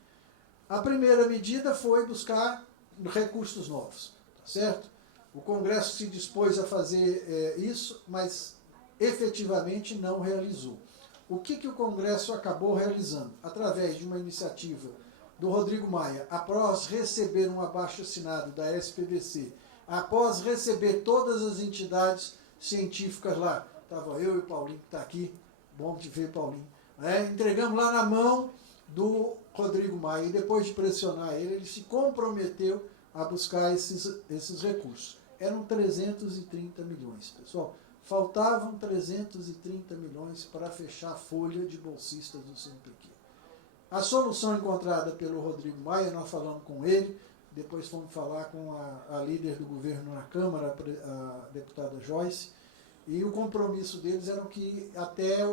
A primeira medida foi buscar recursos novos, tá certo? O Congresso se dispôs a fazer isso, mas efetivamente não realizou. O que o Congresso acabou realizando? Através de uma iniciativa do Rodrigo Maia, após receber um abaixo-assinado da SPDC, após receber todas as entidades científicas lá, estava eu e o Paulinho, que está aqui, bom te ver, Paulinho, entregamos lá na mão do Rodrigo Maia, e depois de pressionar ele se comprometeu a buscar esses recursos. Eram 330 milhões, pessoal. Faltavam 330 milhões para fechar a folha de bolsistas do CNPq. A solução encontrada pelo Rodrigo Maia, nós falamos com ele, depois fomos falar com a líder do governo na Câmara, a deputada Joyce, e o compromisso deles era que até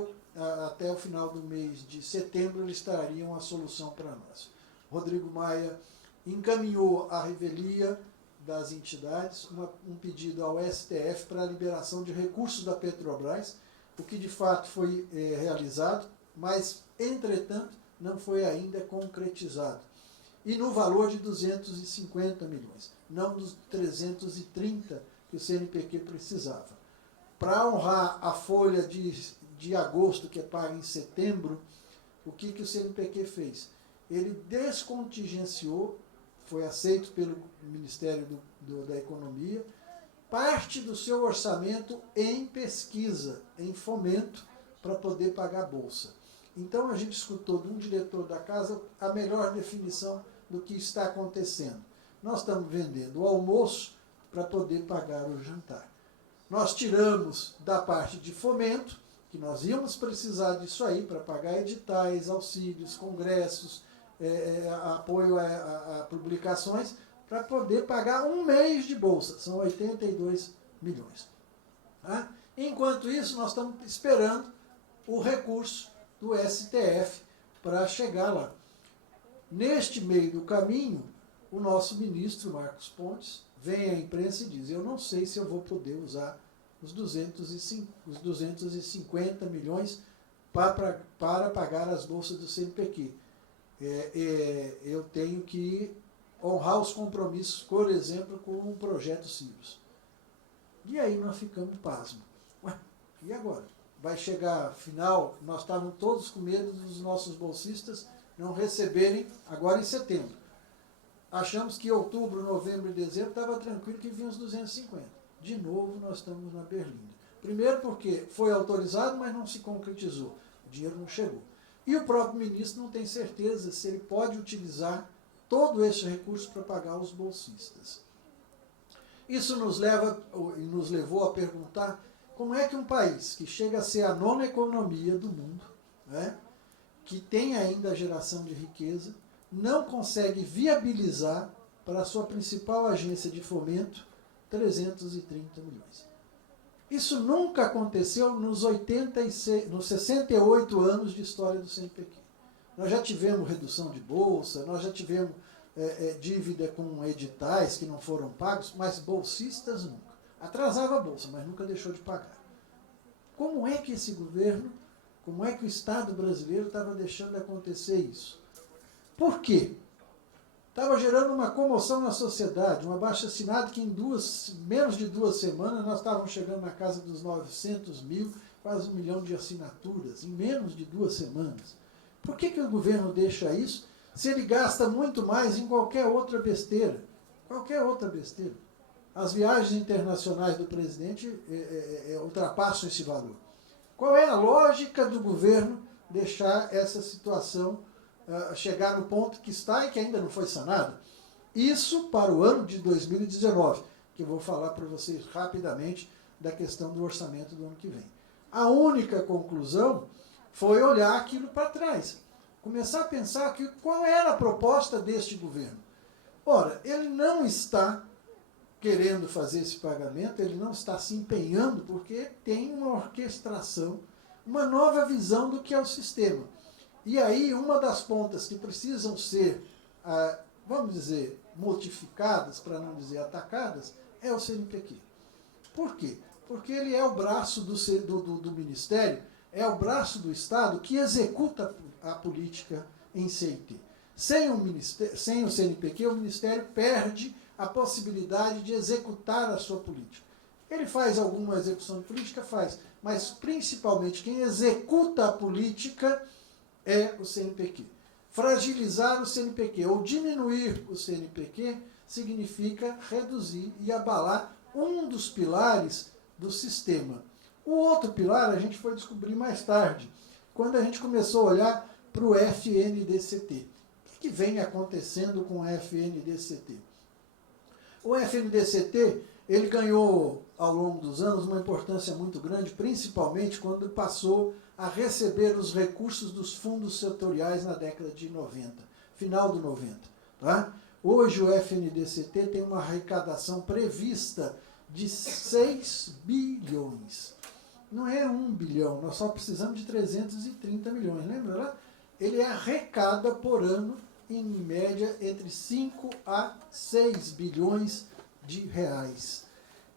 o final do mês de setembro eles trariam a solução para nós. Rodrigo Maia encaminhou a revelia das entidades, um pedido ao STF para a liberação de recursos da Petrobras, o que de fato foi realizado, mas, entretanto, não foi ainda concretizado. E no valor de 250 milhões. não dos 330 que o CNPq precisava. Para honrar a folha de agosto, que é paga em setembro, o que o CNPq fez? Ele descontingenciou, foi aceito pelo Ministério da Economia, parte do seu orçamento em pesquisa, em fomento, para poder pagar a bolsa. Então a gente escutou de um diretor da casa a melhor definição do que está acontecendo. Nós estamos vendendo o almoço para poder pagar o jantar. Nós tiramos da parte de fomento, que nós íamos precisar disso aí para pagar editais, auxílios, congressos, apoio a publicações, para poder pagar um mês de bolsa, são 82 milhões. Tá? Enquanto isso, nós estamos esperando o recurso do STF para chegar lá. Neste meio do caminho, o nosso ministro, Marcos Pontes, vem à imprensa e diz: eu não sei se eu vou poder usar os 250 milhões para pagar as bolsas do CNPq. Eu tenho que honrar os compromissos, por exemplo, com o projeto Sirius. E aí nós ficamos pasmos. Ué, e agora? Vai chegar final, nós estávamos todos com medo dos nossos bolsistas não receberem agora em setembro. Achamos que outubro, novembro e dezembro estava tranquilo que vinha os 250. De novo nós estamos na berlinda. Primeiro porque foi autorizado, mas não se concretizou. O dinheiro não chegou. E o próprio ministro não tem certeza se ele pode utilizar todo esse recurso para pagar os bolsistas. Isso nos levou a perguntar como é que um país que chega a ser a 9ª economia do mundo, né, que tem ainda a geração de riqueza, não consegue viabilizar para a sua principal agência de fomento 330 milhões. Isso nunca aconteceu nos 68 anos de história do CNPq. Nós já tivemos redução de bolsa, nós já tivemos dívida com editais que não foram pagos, mas bolsistas nunca. Atrasava a bolsa, mas nunca deixou de pagar. Como é que esse governo, como é que o Estado brasileiro estava deixando acontecer isso? Por quê? Estava gerando uma comoção na sociedade, um abaixo-assinado que em menos de 2 semanas nós estávamos chegando na casa dos 900 mil, quase 1 milhão de assinaturas, em menos de 2 semanas. Por que o governo deixa isso se ele gasta muito mais em qualquer outra besteira? Qualquer outra besteira. As viagens internacionais do presidente ultrapassam esse valor. Qual é a lógica do governo deixar essa situação chegar no ponto que está e que ainda não foi sanada? Isso para o ano de 2019, que eu vou falar para vocês rapidamente da questão do orçamento do ano que vem. A única conclusão foi olhar aquilo para trás. Começar a pensar qual era a proposta deste governo. Ora, ele não está querendo fazer esse pagamento, ele não está se empenhando porque tem uma orquestração, uma nova visão do que é o sistema. E aí, uma das pontas que precisam ser, vamos dizer, mortificadas, para não dizer atacadas, é o CNPq. Por quê? Porque ele é o braço do Ministério, é o braço do Estado que executa a política em CIT. Sem o CNPq, o Ministério perde a possibilidade de executar a sua política. Ele faz alguma execução de política? Faz. Mas, principalmente, quem executa a política é o CNPq. Fragilizar o CNPq ou diminuir o CNPq significa reduzir e abalar um dos pilares do sistema. O outro pilar a gente foi descobrir mais tarde, quando a gente começou a olhar para o FNDCT. O que vem acontecendo com o FNDCT? O FNDCT ele ganhou, ao longo dos anos, uma importância muito grande, principalmente quando passou a receber os recursos dos fundos setoriais na década de 90, final do 90. Tá? Hoje o FNDCT tem uma arrecadação prevista de 6 bilhões. Não é 1 bilhão, nós só precisamos de 330 milhões, lembra lá? Ele arrecada por ano, em média, entre 5 a 6 bilhões de reais.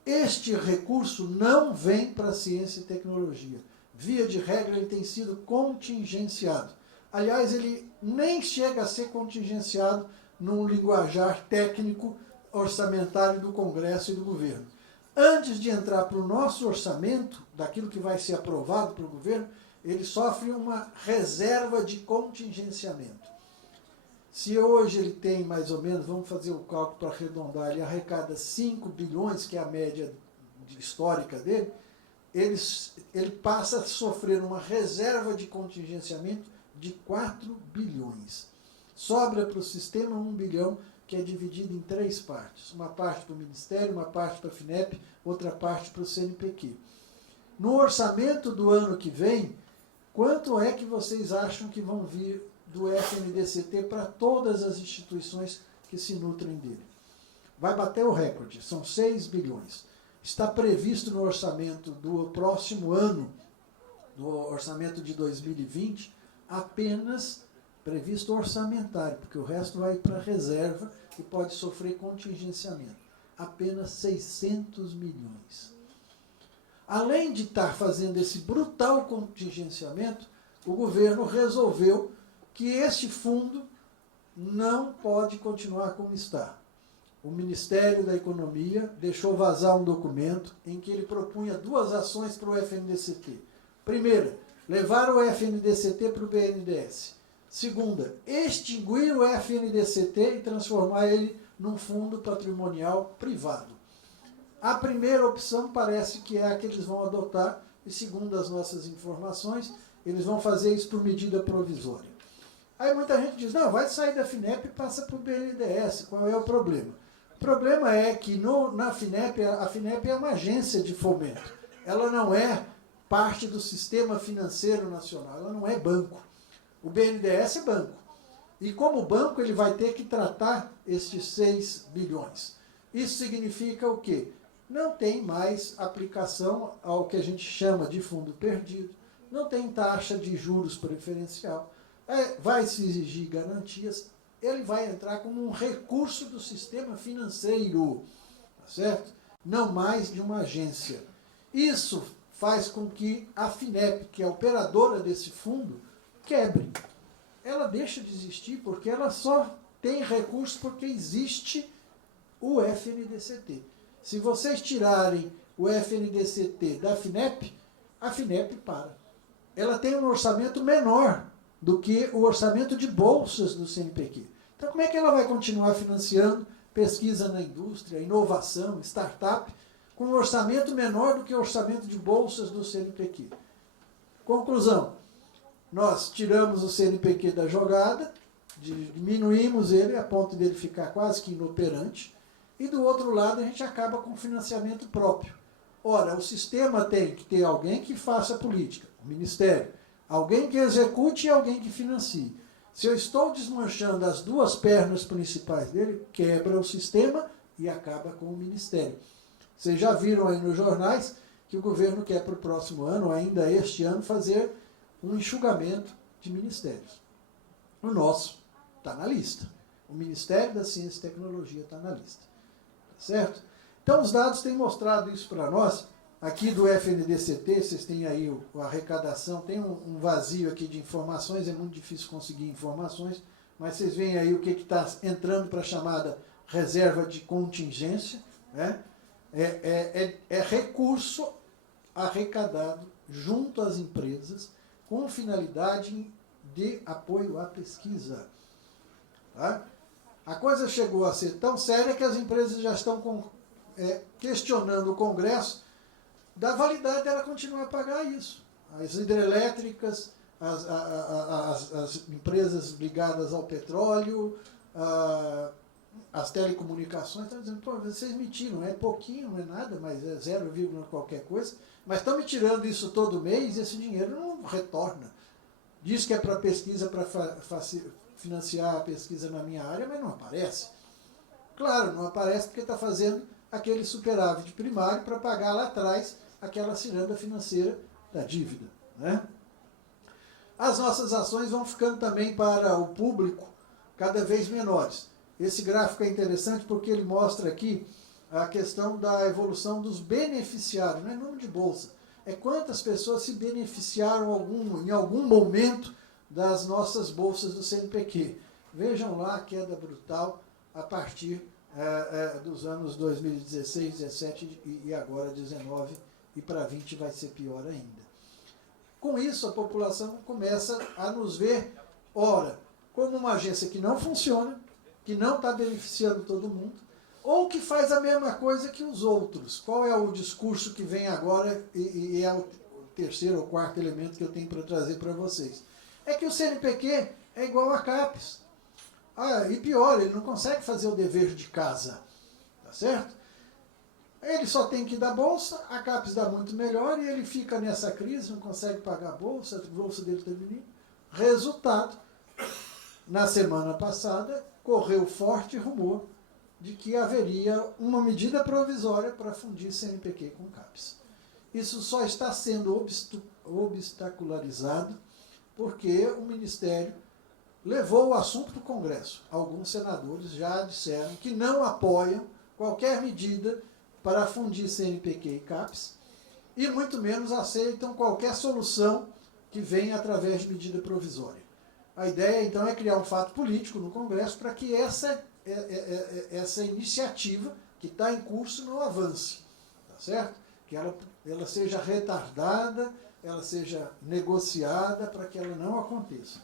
Este recurso não vem para a ciência e tecnologia. Via de regra, ele tem sido contingenciado. Aliás, ele nem chega a ser contingenciado num linguajar técnico orçamentário do Congresso e do governo. Antes de entrar para o nosso orçamento, daquilo que vai ser aprovado pelo governo, ele sofre uma reserva de contingenciamento. Se hoje ele tem mais ou menos, vamos fazer o cálculo para arredondar, ele arrecada 5 bilhões, que é a média histórica dele, ele passa a sofrer uma reserva de contingenciamento de 4 bilhões. Sobra para o sistema 1 bilhão, que é dividido em 3 partes. Uma parte para o Ministério, uma parte para a FINEP, outra parte para o CNPq. No orçamento do ano que vem, quanto é que vocês acham que vão vir do FNDCT para todas as instituições que se nutrem dele? Vai bater o recorde, são 6 bilhões. Está previsto no orçamento do próximo ano, do orçamento de 2020, apenas previsto orçamentário, porque o resto vai para reserva e pode sofrer contingenciamento. Apenas 600 milhões. Além de estar fazendo esse brutal contingenciamento, o governo resolveu que este fundo não pode continuar como está. O Ministério da Economia deixou vazar um documento em que ele propunha 2 ações para o FNDCT. Primeira, levar o FNDCT para o BNDES. Segunda, extinguir o FNDCT e transformar ele num fundo patrimonial privado. A primeira opção parece que é a que eles vão adotar, e segundo as nossas informações, eles vão fazer isso por medida provisória. Aí muita gente diz, não, vai sair da FINEP e passa para o BNDES, qual é o problema? O problema é que na FINEP, a FINEP é uma agência de fomento. Ela não é parte do sistema financeiro nacional, ela não é banco. O BNDES é banco. E como banco, ele vai ter que tratar estes 6 bilhões. Isso significa o quê? Não tem mais aplicação ao que a gente chama de fundo perdido, não tem taxa de juros preferencial, vai se exigir garantias, ele vai entrar como um recurso do sistema financeiro, tá certo? Não mais de uma agência. Isso faz com que a FINEP, que é a operadora desse fundo, quebre. Ela deixa de existir porque ela só tem recurso porque existe o FNDCT. Se vocês tirarem o FNDCT da FINEP, a FINEP para. Ela tem um orçamento menor do que o orçamento de bolsas do CNPq. Então, como é que ela vai continuar financiando pesquisa na indústria, inovação, startup, com um orçamento menor do que o orçamento de bolsas do CNPq? Conclusão, nós tiramos o CNPq da jogada, diminuímos ele a ponto dele ficar quase que inoperante, e do outro lado a gente acaba com financiamento próprio. Ora, o sistema tem que ter alguém que faça política, o Ministério, alguém que execute e alguém que financie. Se eu estou desmanchando as 2 pernas principais dele, quebra o sistema e acaba com o Ministério. Vocês já viram aí nos jornais que o governo quer para o próximo ano, ainda este ano, fazer um enxugamento de ministérios. O nosso está na lista. O Ministério da Ciência e Tecnologia está na lista. Tá certo? Então, os dados têm mostrado isso para nós. Aqui do FNDCT, vocês têm aí a arrecadação, tem um vazio aqui de informações, é muito difícil conseguir informações, mas vocês veem aí o que está entrando para a chamada reserva de contingência, né? É recurso arrecadado junto às empresas com finalidade de apoio à pesquisa. Tá? A coisa chegou a ser tão séria que as empresas já estão questionando o Congresso da validade dela continuar a pagar isso. As hidrelétricas, as empresas ligadas ao petróleo, as telecomunicações, estão dizendo, pô, vocês me tiram, é pouquinho, não é nada, mas é 0, qualquer coisa, mas estão me tirando isso todo mês e esse dinheiro não retorna. Diz que é para pesquisa, para financiar a pesquisa na minha área, mas não aparece. Claro, não aparece porque está fazendo aquele superávit primário para pagar lá atrás aquela ciranda financeira da dívida. Né? As nossas ações vão ficando também para o público cada vez menores. Esse gráfico é interessante porque ele mostra aqui a questão da evolução dos beneficiários, não é número de bolsa, é quantas pessoas se beneficiaram em algum momento das nossas bolsas do CNPq. Vejam lá a queda brutal a partir dos anos 2016, 17 e agora 19, e para 20 vai ser pior ainda. Com isso, a população começa a nos ver, ora, como uma agência que não funciona, que não está beneficiando todo mundo, ou que faz a mesma coisa que os outros. Qual é o discurso que vem agora e é o terceiro ou quarto elemento que eu tenho para trazer para vocês? É que o CNPq é igual a CAPES. E pior, ele não consegue fazer o dever de casa, tá certo? Ele só tem que dar bolsa, a CAPES dá muito melhor e ele fica nessa crise, não consegue pagar a bolsa dele está diminuindo. Resultado, na semana passada, correu forte rumor de que haveria uma medida provisória para fundir CNPq com CAPES. Isso só está sendo obstacularizado porque o Ministério levou o assunto para o Congresso. Alguns senadores já disseram que não apoiam qualquer medida para fundir CNPq e CAPES, e muito menos aceitam qualquer solução que venha através de medida provisória. A ideia, então, é criar um fato político no Congresso para que essa iniciativa que está em curso não avance, tá certo? Que ela seja retardada, ela seja negociada para que ela não aconteça.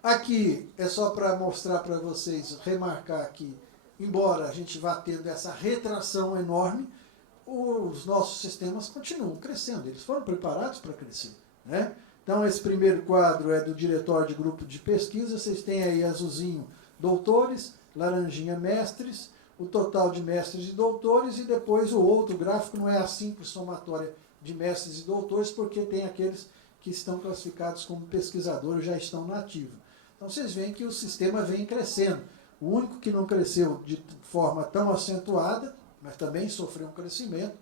Aqui é só para mostrar para vocês, remarcar que, embora a gente vá tendo essa retração enorme, os nossos sistemas continuam crescendo, eles foram preparados para crescer, né? Então, esse primeiro quadro é do diretório de grupo de pesquisa, vocês têm aí azulzinho doutores, laranjinha mestres, o total de mestres e doutores, e depois o outro gráfico não é a simples somatória de mestres e doutores, porque tem aqueles que estão classificados como pesquisadores, já estão na ativa. Então, vocês veem que o sistema vem crescendo. O único que não cresceu de forma tão acentuada, mas também sofreu um crescimento,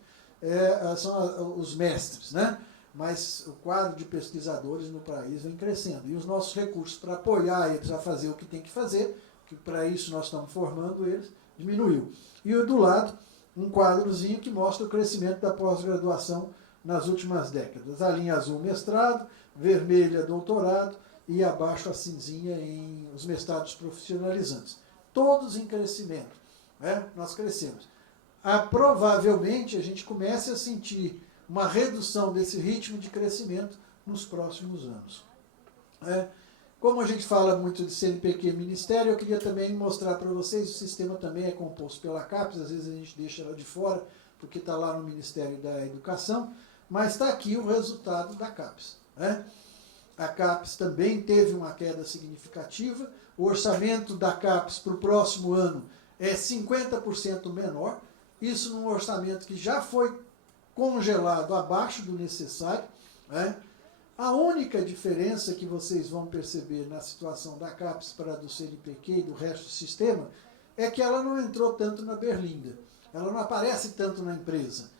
são os mestres, né? Mas o quadro de pesquisadores no país vem crescendo. E os nossos recursos para apoiar eles a fazer o que tem que fazer, que para isso nós estamos formando eles, diminuiu. E do lado, um quadrozinho que mostra o crescimento da pós-graduação nas últimas décadas. A linha azul, mestrado, vermelha, doutorado, e abaixo a cinzinha em os mestrados profissionalizantes. Todos em crescimento, né? Nós crescemos. Provavelmente a gente comece a sentir uma redução desse ritmo de crescimento nos próximos anos. Como a gente fala muito de CNPq Ministério, eu queria também mostrar para vocês, o sistema também é composto pela CAPES, às vezes a gente deixa ela de fora, porque está lá no Ministério da Educação, mas está aqui o resultado da CAPES, né? A CAPES também teve uma queda significativa, o orçamento da CAPES para o próximo ano é 50% menor, isso num orçamento que já foi congelado abaixo do necessário, né? A única diferença que vocês vão perceber na situação da CAPES para a do CNPq e do resto do sistema é que ela não entrou tanto na berlinda, ela não aparece tanto na imprensa,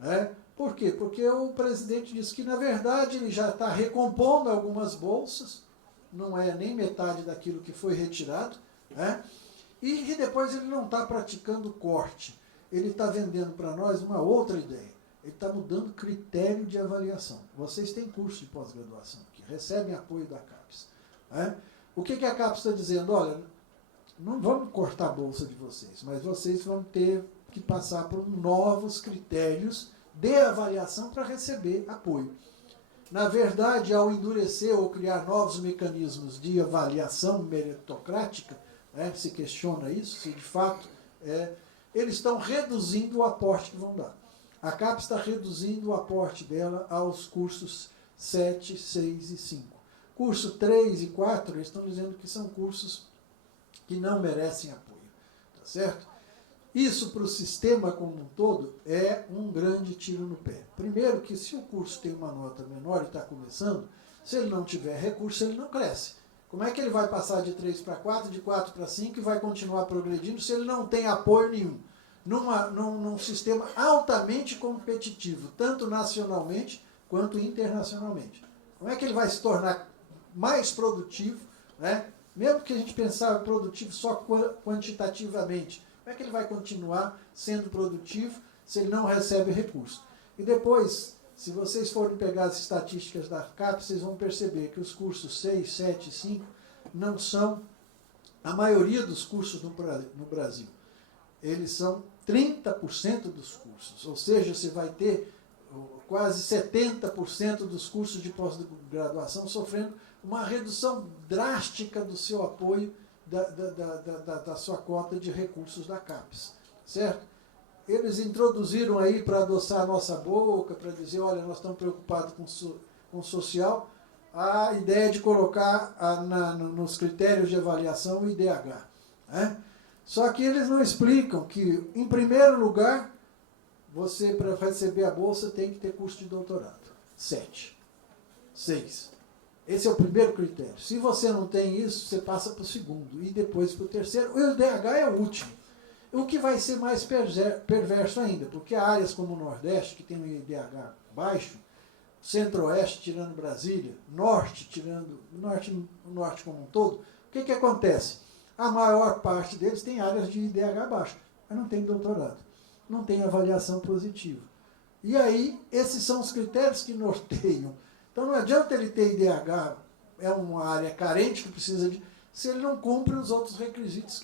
né? Por quê? Porque o presidente disse que, na verdade, ele já está recompondo algumas bolsas, não é nem metade daquilo que foi retirado, né? E que depois ele não está praticando corte. Ele está vendendo para nós uma outra ideia. Ele está mudando critério de avaliação. Vocês têm curso de pós-graduação aqui, recebem apoio da CAPES, né? O que a CAPES está dizendo? Olha, não vamos cortar a bolsa de vocês, mas vocês vão ter que passar por novos critérios de avaliação para receber apoio. Na verdade, ao endurecer ou criar novos mecanismos de avaliação meritocrática, né, se questiona isso, se de fato eles estão reduzindo o aporte que vão dar. A CAPES está reduzindo o aporte dela aos cursos 7, 6 e 5. Curso 3 e 4, eles estão dizendo que são cursos que não merecem apoio, tá certo? Isso, para o sistema como um todo, é um grande tiro no pé. Primeiro que, se o curso tem uma nota menor e está começando, se ele não tiver recurso, ele não cresce. Como é que ele vai passar de 3 para 4, de 4 para 5 e vai continuar progredindo se ele não tem apoio nenhum? Num sistema altamente competitivo, tanto nacionalmente quanto internacionalmente. Como é que ele vai se tornar mais produtivo, né? Mesmo que a gente pensava produtivo só quantitativamente, como é que ele vai continuar sendo produtivo se ele não recebe recurso? E depois, se vocês forem pegar as estatísticas da CAPES, vocês vão perceber que os cursos 6, 7 e 5 não são A maioria dos cursos no Brasil, eles são 30% dos cursos, ou seja, você vai ter quase 70% dos cursos de pós-graduação sofrendo uma redução drástica do seu apoio da sua cota de recursos da CAPES, certo? Eles introduziram aí para adoçar a nossa boca, para dizer, olha, nós estamos preocupados com o social, a ideia de colocar nos critérios de avaliação o IDH. Né? Só que eles não explicam que, em primeiro lugar, você, para receber a bolsa, tem que ter curso de doutorado. 7. 6. Esse é o primeiro critério. Se você não tem isso, você passa para o segundo e depois para o terceiro. O IDH é o último. O que vai ser mais perverso ainda, porque áreas como o Nordeste, que tem um IDH baixo, Centro-Oeste, tirando Brasília, Norte, tirando o Norte como um todo, o que acontece? A maior parte deles tem áreas de IDH baixo, mas não tem doutorado, não tem avaliação positiva. E aí, esses são os critérios que norteiam. Então, não adianta ele ter IDH, é uma área carente que precisa de... se ele não cumpre os outros requisitos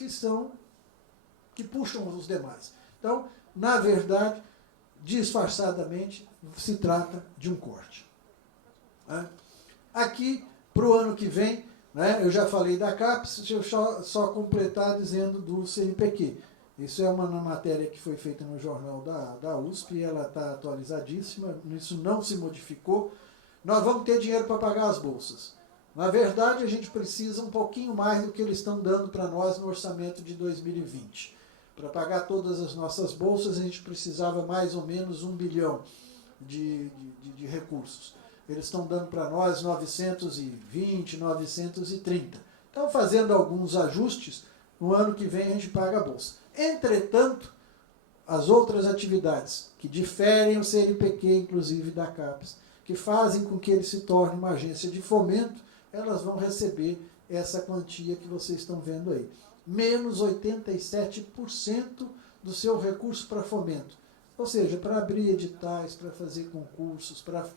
que puxam os demais. Então, na verdade, disfarçadamente, se trata de um corte. Né? Aqui, para o ano que vem, né, eu já falei da CAPES, deixa eu só completar dizendo do CNPq. Isso é uma matéria que foi feita no jornal da USP, ela está atualizadíssima, isso não se modificou. Nós vamos ter dinheiro para pagar as bolsas. Na verdade, a gente precisa um pouquinho mais do que eles estão dando para nós no orçamento de 2020. Para pagar todas as nossas bolsas, a gente precisava mais ou menos 1 bilhão de recursos. Eles estão dando para nós 920, 930. Então, fazendo alguns ajustes, no ano que vem a gente paga a bolsa. Entretanto, as outras atividades que diferem o CNPq, inclusive da CAPES, que fazem com que ele se torne uma agência de fomento, elas vão receber essa quantia que vocês estão vendo aí. Menos 87% do seu recurso para fomento. Ou seja, para abrir editais, para fazer concursos, para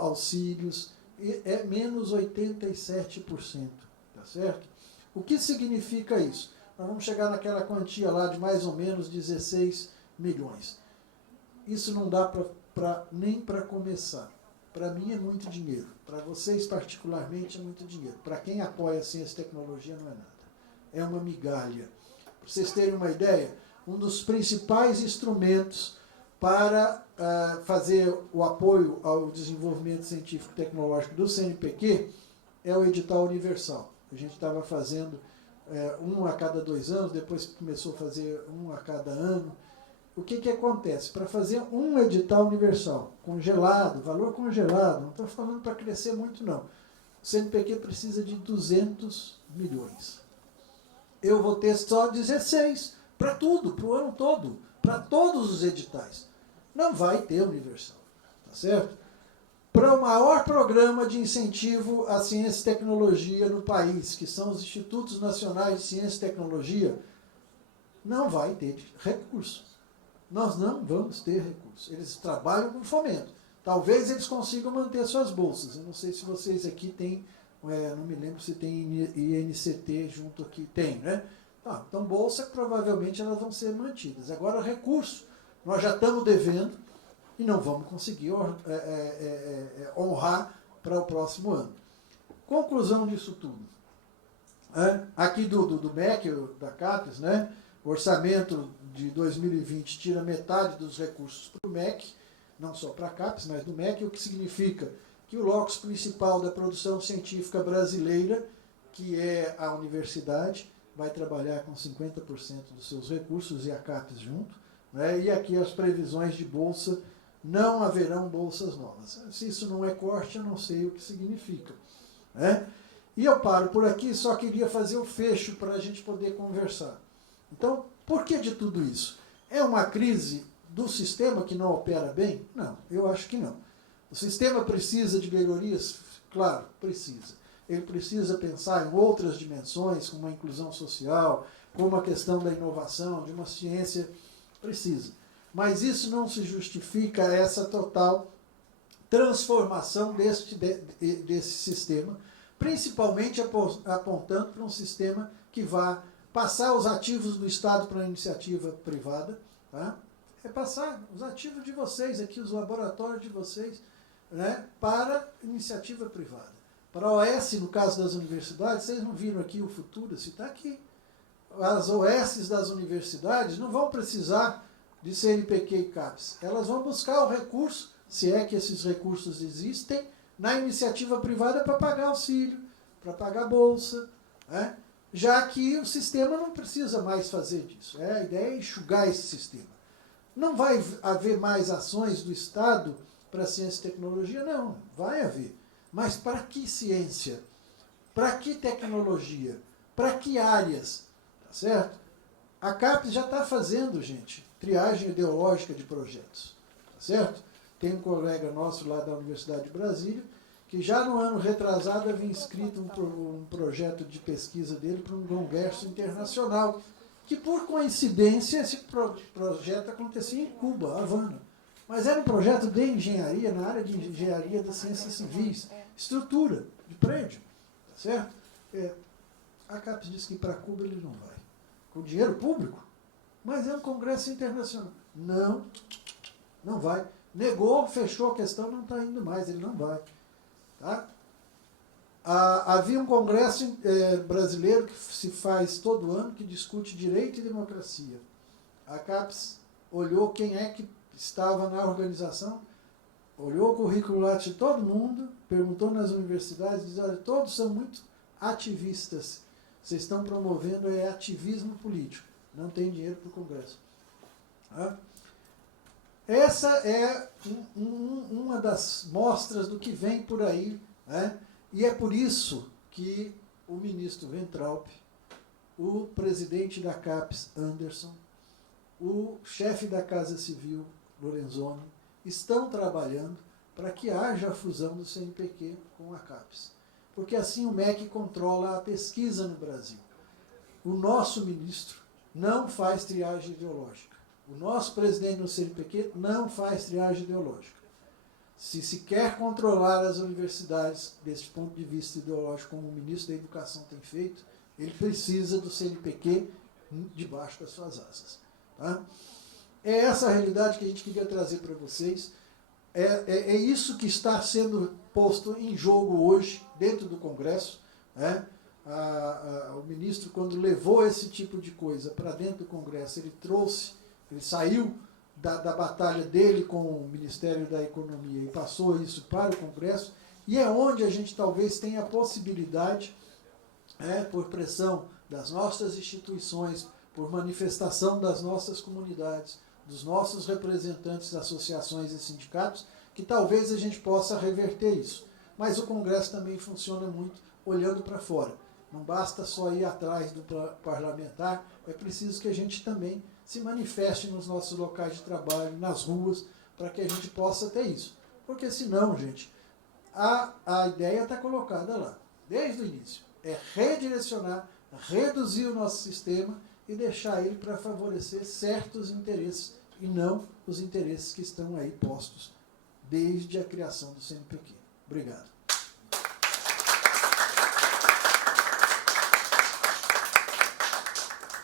auxílios, é menos 87%. Tá certo? O que significa isso? Nós vamos chegar naquela quantia lá de mais ou menos 16 milhões. Isso não dá nem para começar. Para mim é muito dinheiro. Para vocês, particularmente, é muito dinheiro. Para quem apoia a ciência e tecnologia, não é nada. É uma migalha. Para vocês terem uma ideia, um dos principais instrumentos para fazer o apoio ao desenvolvimento científico e tecnológico do CNPq é o edital universal. A gente estava fazendo um a cada 2 anos, depois começou a fazer um a cada ano. O que acontece? Para fazer um edital universal, congelado, valor congelado, não estou falando para crescer muito não, o CNPq precisa de 200 milhões. Eu vou ter só 16, para tudo, para o ano todo, para todos os editais. Não vai ter universal, tá certo? Para o maior programa de incentivo à ciência e tecnologia no país, que são os Institutos Nacionais de Ciência e Tecnologia, não vai ter recurso. Nós não vamos ter recurso. Eles trabalham com fomento. Talvez eles consigam manter suas bolsas. Eu não sei se vocês aqui têm, não me lembro se tem INCT junto aqui. Tem, né? Então, bolsa, provavelmente elas vão ser mantidas. Agora, recurso, nós já estamos devendo e não vamos conseguir honrar para o próximo ano. Conclusão disso tudo. Aqui do MEC, da CAPES, né? O orçamento de 2020 tira metade dos recursos para o MEC, não só para a CAPES, mas do MEC, o que significa que o locus principal da produção científica brasileira, que é a universidade, vai trabalhar com 50% dos seus recursos e a CAPES junto, né? E aqui as previsões de bolsa, não haverão bolsas novas. Se isso não é corte, eu não sei o que significa. Né? E eu paro por aqui, só queria fazer o fecho para a gente poder conversar. Então, por que de tudo isso? É uma crise do sistema que não opera bem? Não, eu acho que não. O sistema precisa de melhorias? Claro, precisa. Ele precisa pensar em outras dimensões, como a inclusão social, como a questão da inovação, de uma ciência, precisa. Mas isso não se justifica essa total transformação desse sistema, principalmente apontando para um sistema que vá passar os ativos do Estado para a iniciativa privada, tá? É passar os ativos de vocês aqui, os laboratórios de vocês, né, para a iniciativa privada. Para a OS, no caso das universidades, vocês não viram aqui o futuro, se está aqui. As OS das universidades não vão precisar de CNPq e CAPES. Elas vão buscar o recurso, se é que esses recursos existem, na iniciativa privada para pagar auxílio, para pagar bolsa, né? Já que o sistema não precisa mais fazer disso. A ideia é enxugar esse sistema. Não vai haver mais ações do Estado para ciência e tecnologia? Não, vai haver. Mas para que ciência? Para que tecnologia? Para que áreas? Tá certo? A CAPES já está fazendo, gente, triagem ideológica de projetos. Tá certo? Tem um colega nosso lá da Universidade de Brasília, que já no ano retrasado havia inscrito um projeto de pesquisa dele para um congresso internacional, que por coincidência esse projeto acontecia em Cuba, Havana. Mas era um projeto de engenharia, na área de engenharia das ciências civis, estrutura de prédio, tá certo? A CAPES diz que para Cuba ele não vai, com dinheiro público, mas é um congresso internacional. Não vai. Negou, fechou a questão, não está indo mais, ele não vai. Tá? Havia um congresso brasileiro que se faz todo ano, que discute direito e democracia. A CAPES olhou quem é que estava na organização, olhou o currículo lá de todo mundo, perguntou nas universidades, disse, olha, todos são muito ativistas, vocês estão promovendo ativismo político, não tem dinheiro para o congresso. Tá? Essa é uma das mostras do que vem por aí, né? E é por isso que o ministro Weintraub, o presidente da CAPES, Anderson, o chefe da Casa Civil, Lorenzoni, estão trabalhando para que haja a fusão do CNPq com a CAPES. Porque assim o MEC controla a pesquisa no Brasil. O nosso ministro não faz triagem ideológica. O nosso presidente do CNPq não faz triagem ideológica. Se quer controlar as universidades desse ponto de vista ideológico, como o ministro da Educação tem feito, ele precisa do CNPq debaixo das suas asas. Tá? É essa a realidade que a gente queria trazer para vocês. É isso que está sendo posto em jogo hoje, dentro do Congresso. Né? O ministro, quando levou esse tipo de coisa para dentro do Congresso, ele saiu da batalha dele com o Ministério da Economia e passou isso para o Congresso, e é onde a gente talvez tenha a possibilidade, por pressão das nossas instituições, por manifestação das nossas comunidades, dos nossos representantes das associações e sindicatos, que talvez a gente possa reverter isso. Mas o Congresso também funciona muito olhando para fora. Não basta só ir atrás do parlamentar, é preciso que a gente também se manifeste nos nossos locais de trabalho, nas ruas, para que a gente possa ter isso. Porque senão, gente, a ideia está colocada lá, desde o início. É redirecionar, reduzir o nosso sistema e deixar ele para favorecer certos interesses e não os interesses que estão aí postos desde a criação do CNPq. Obrigado.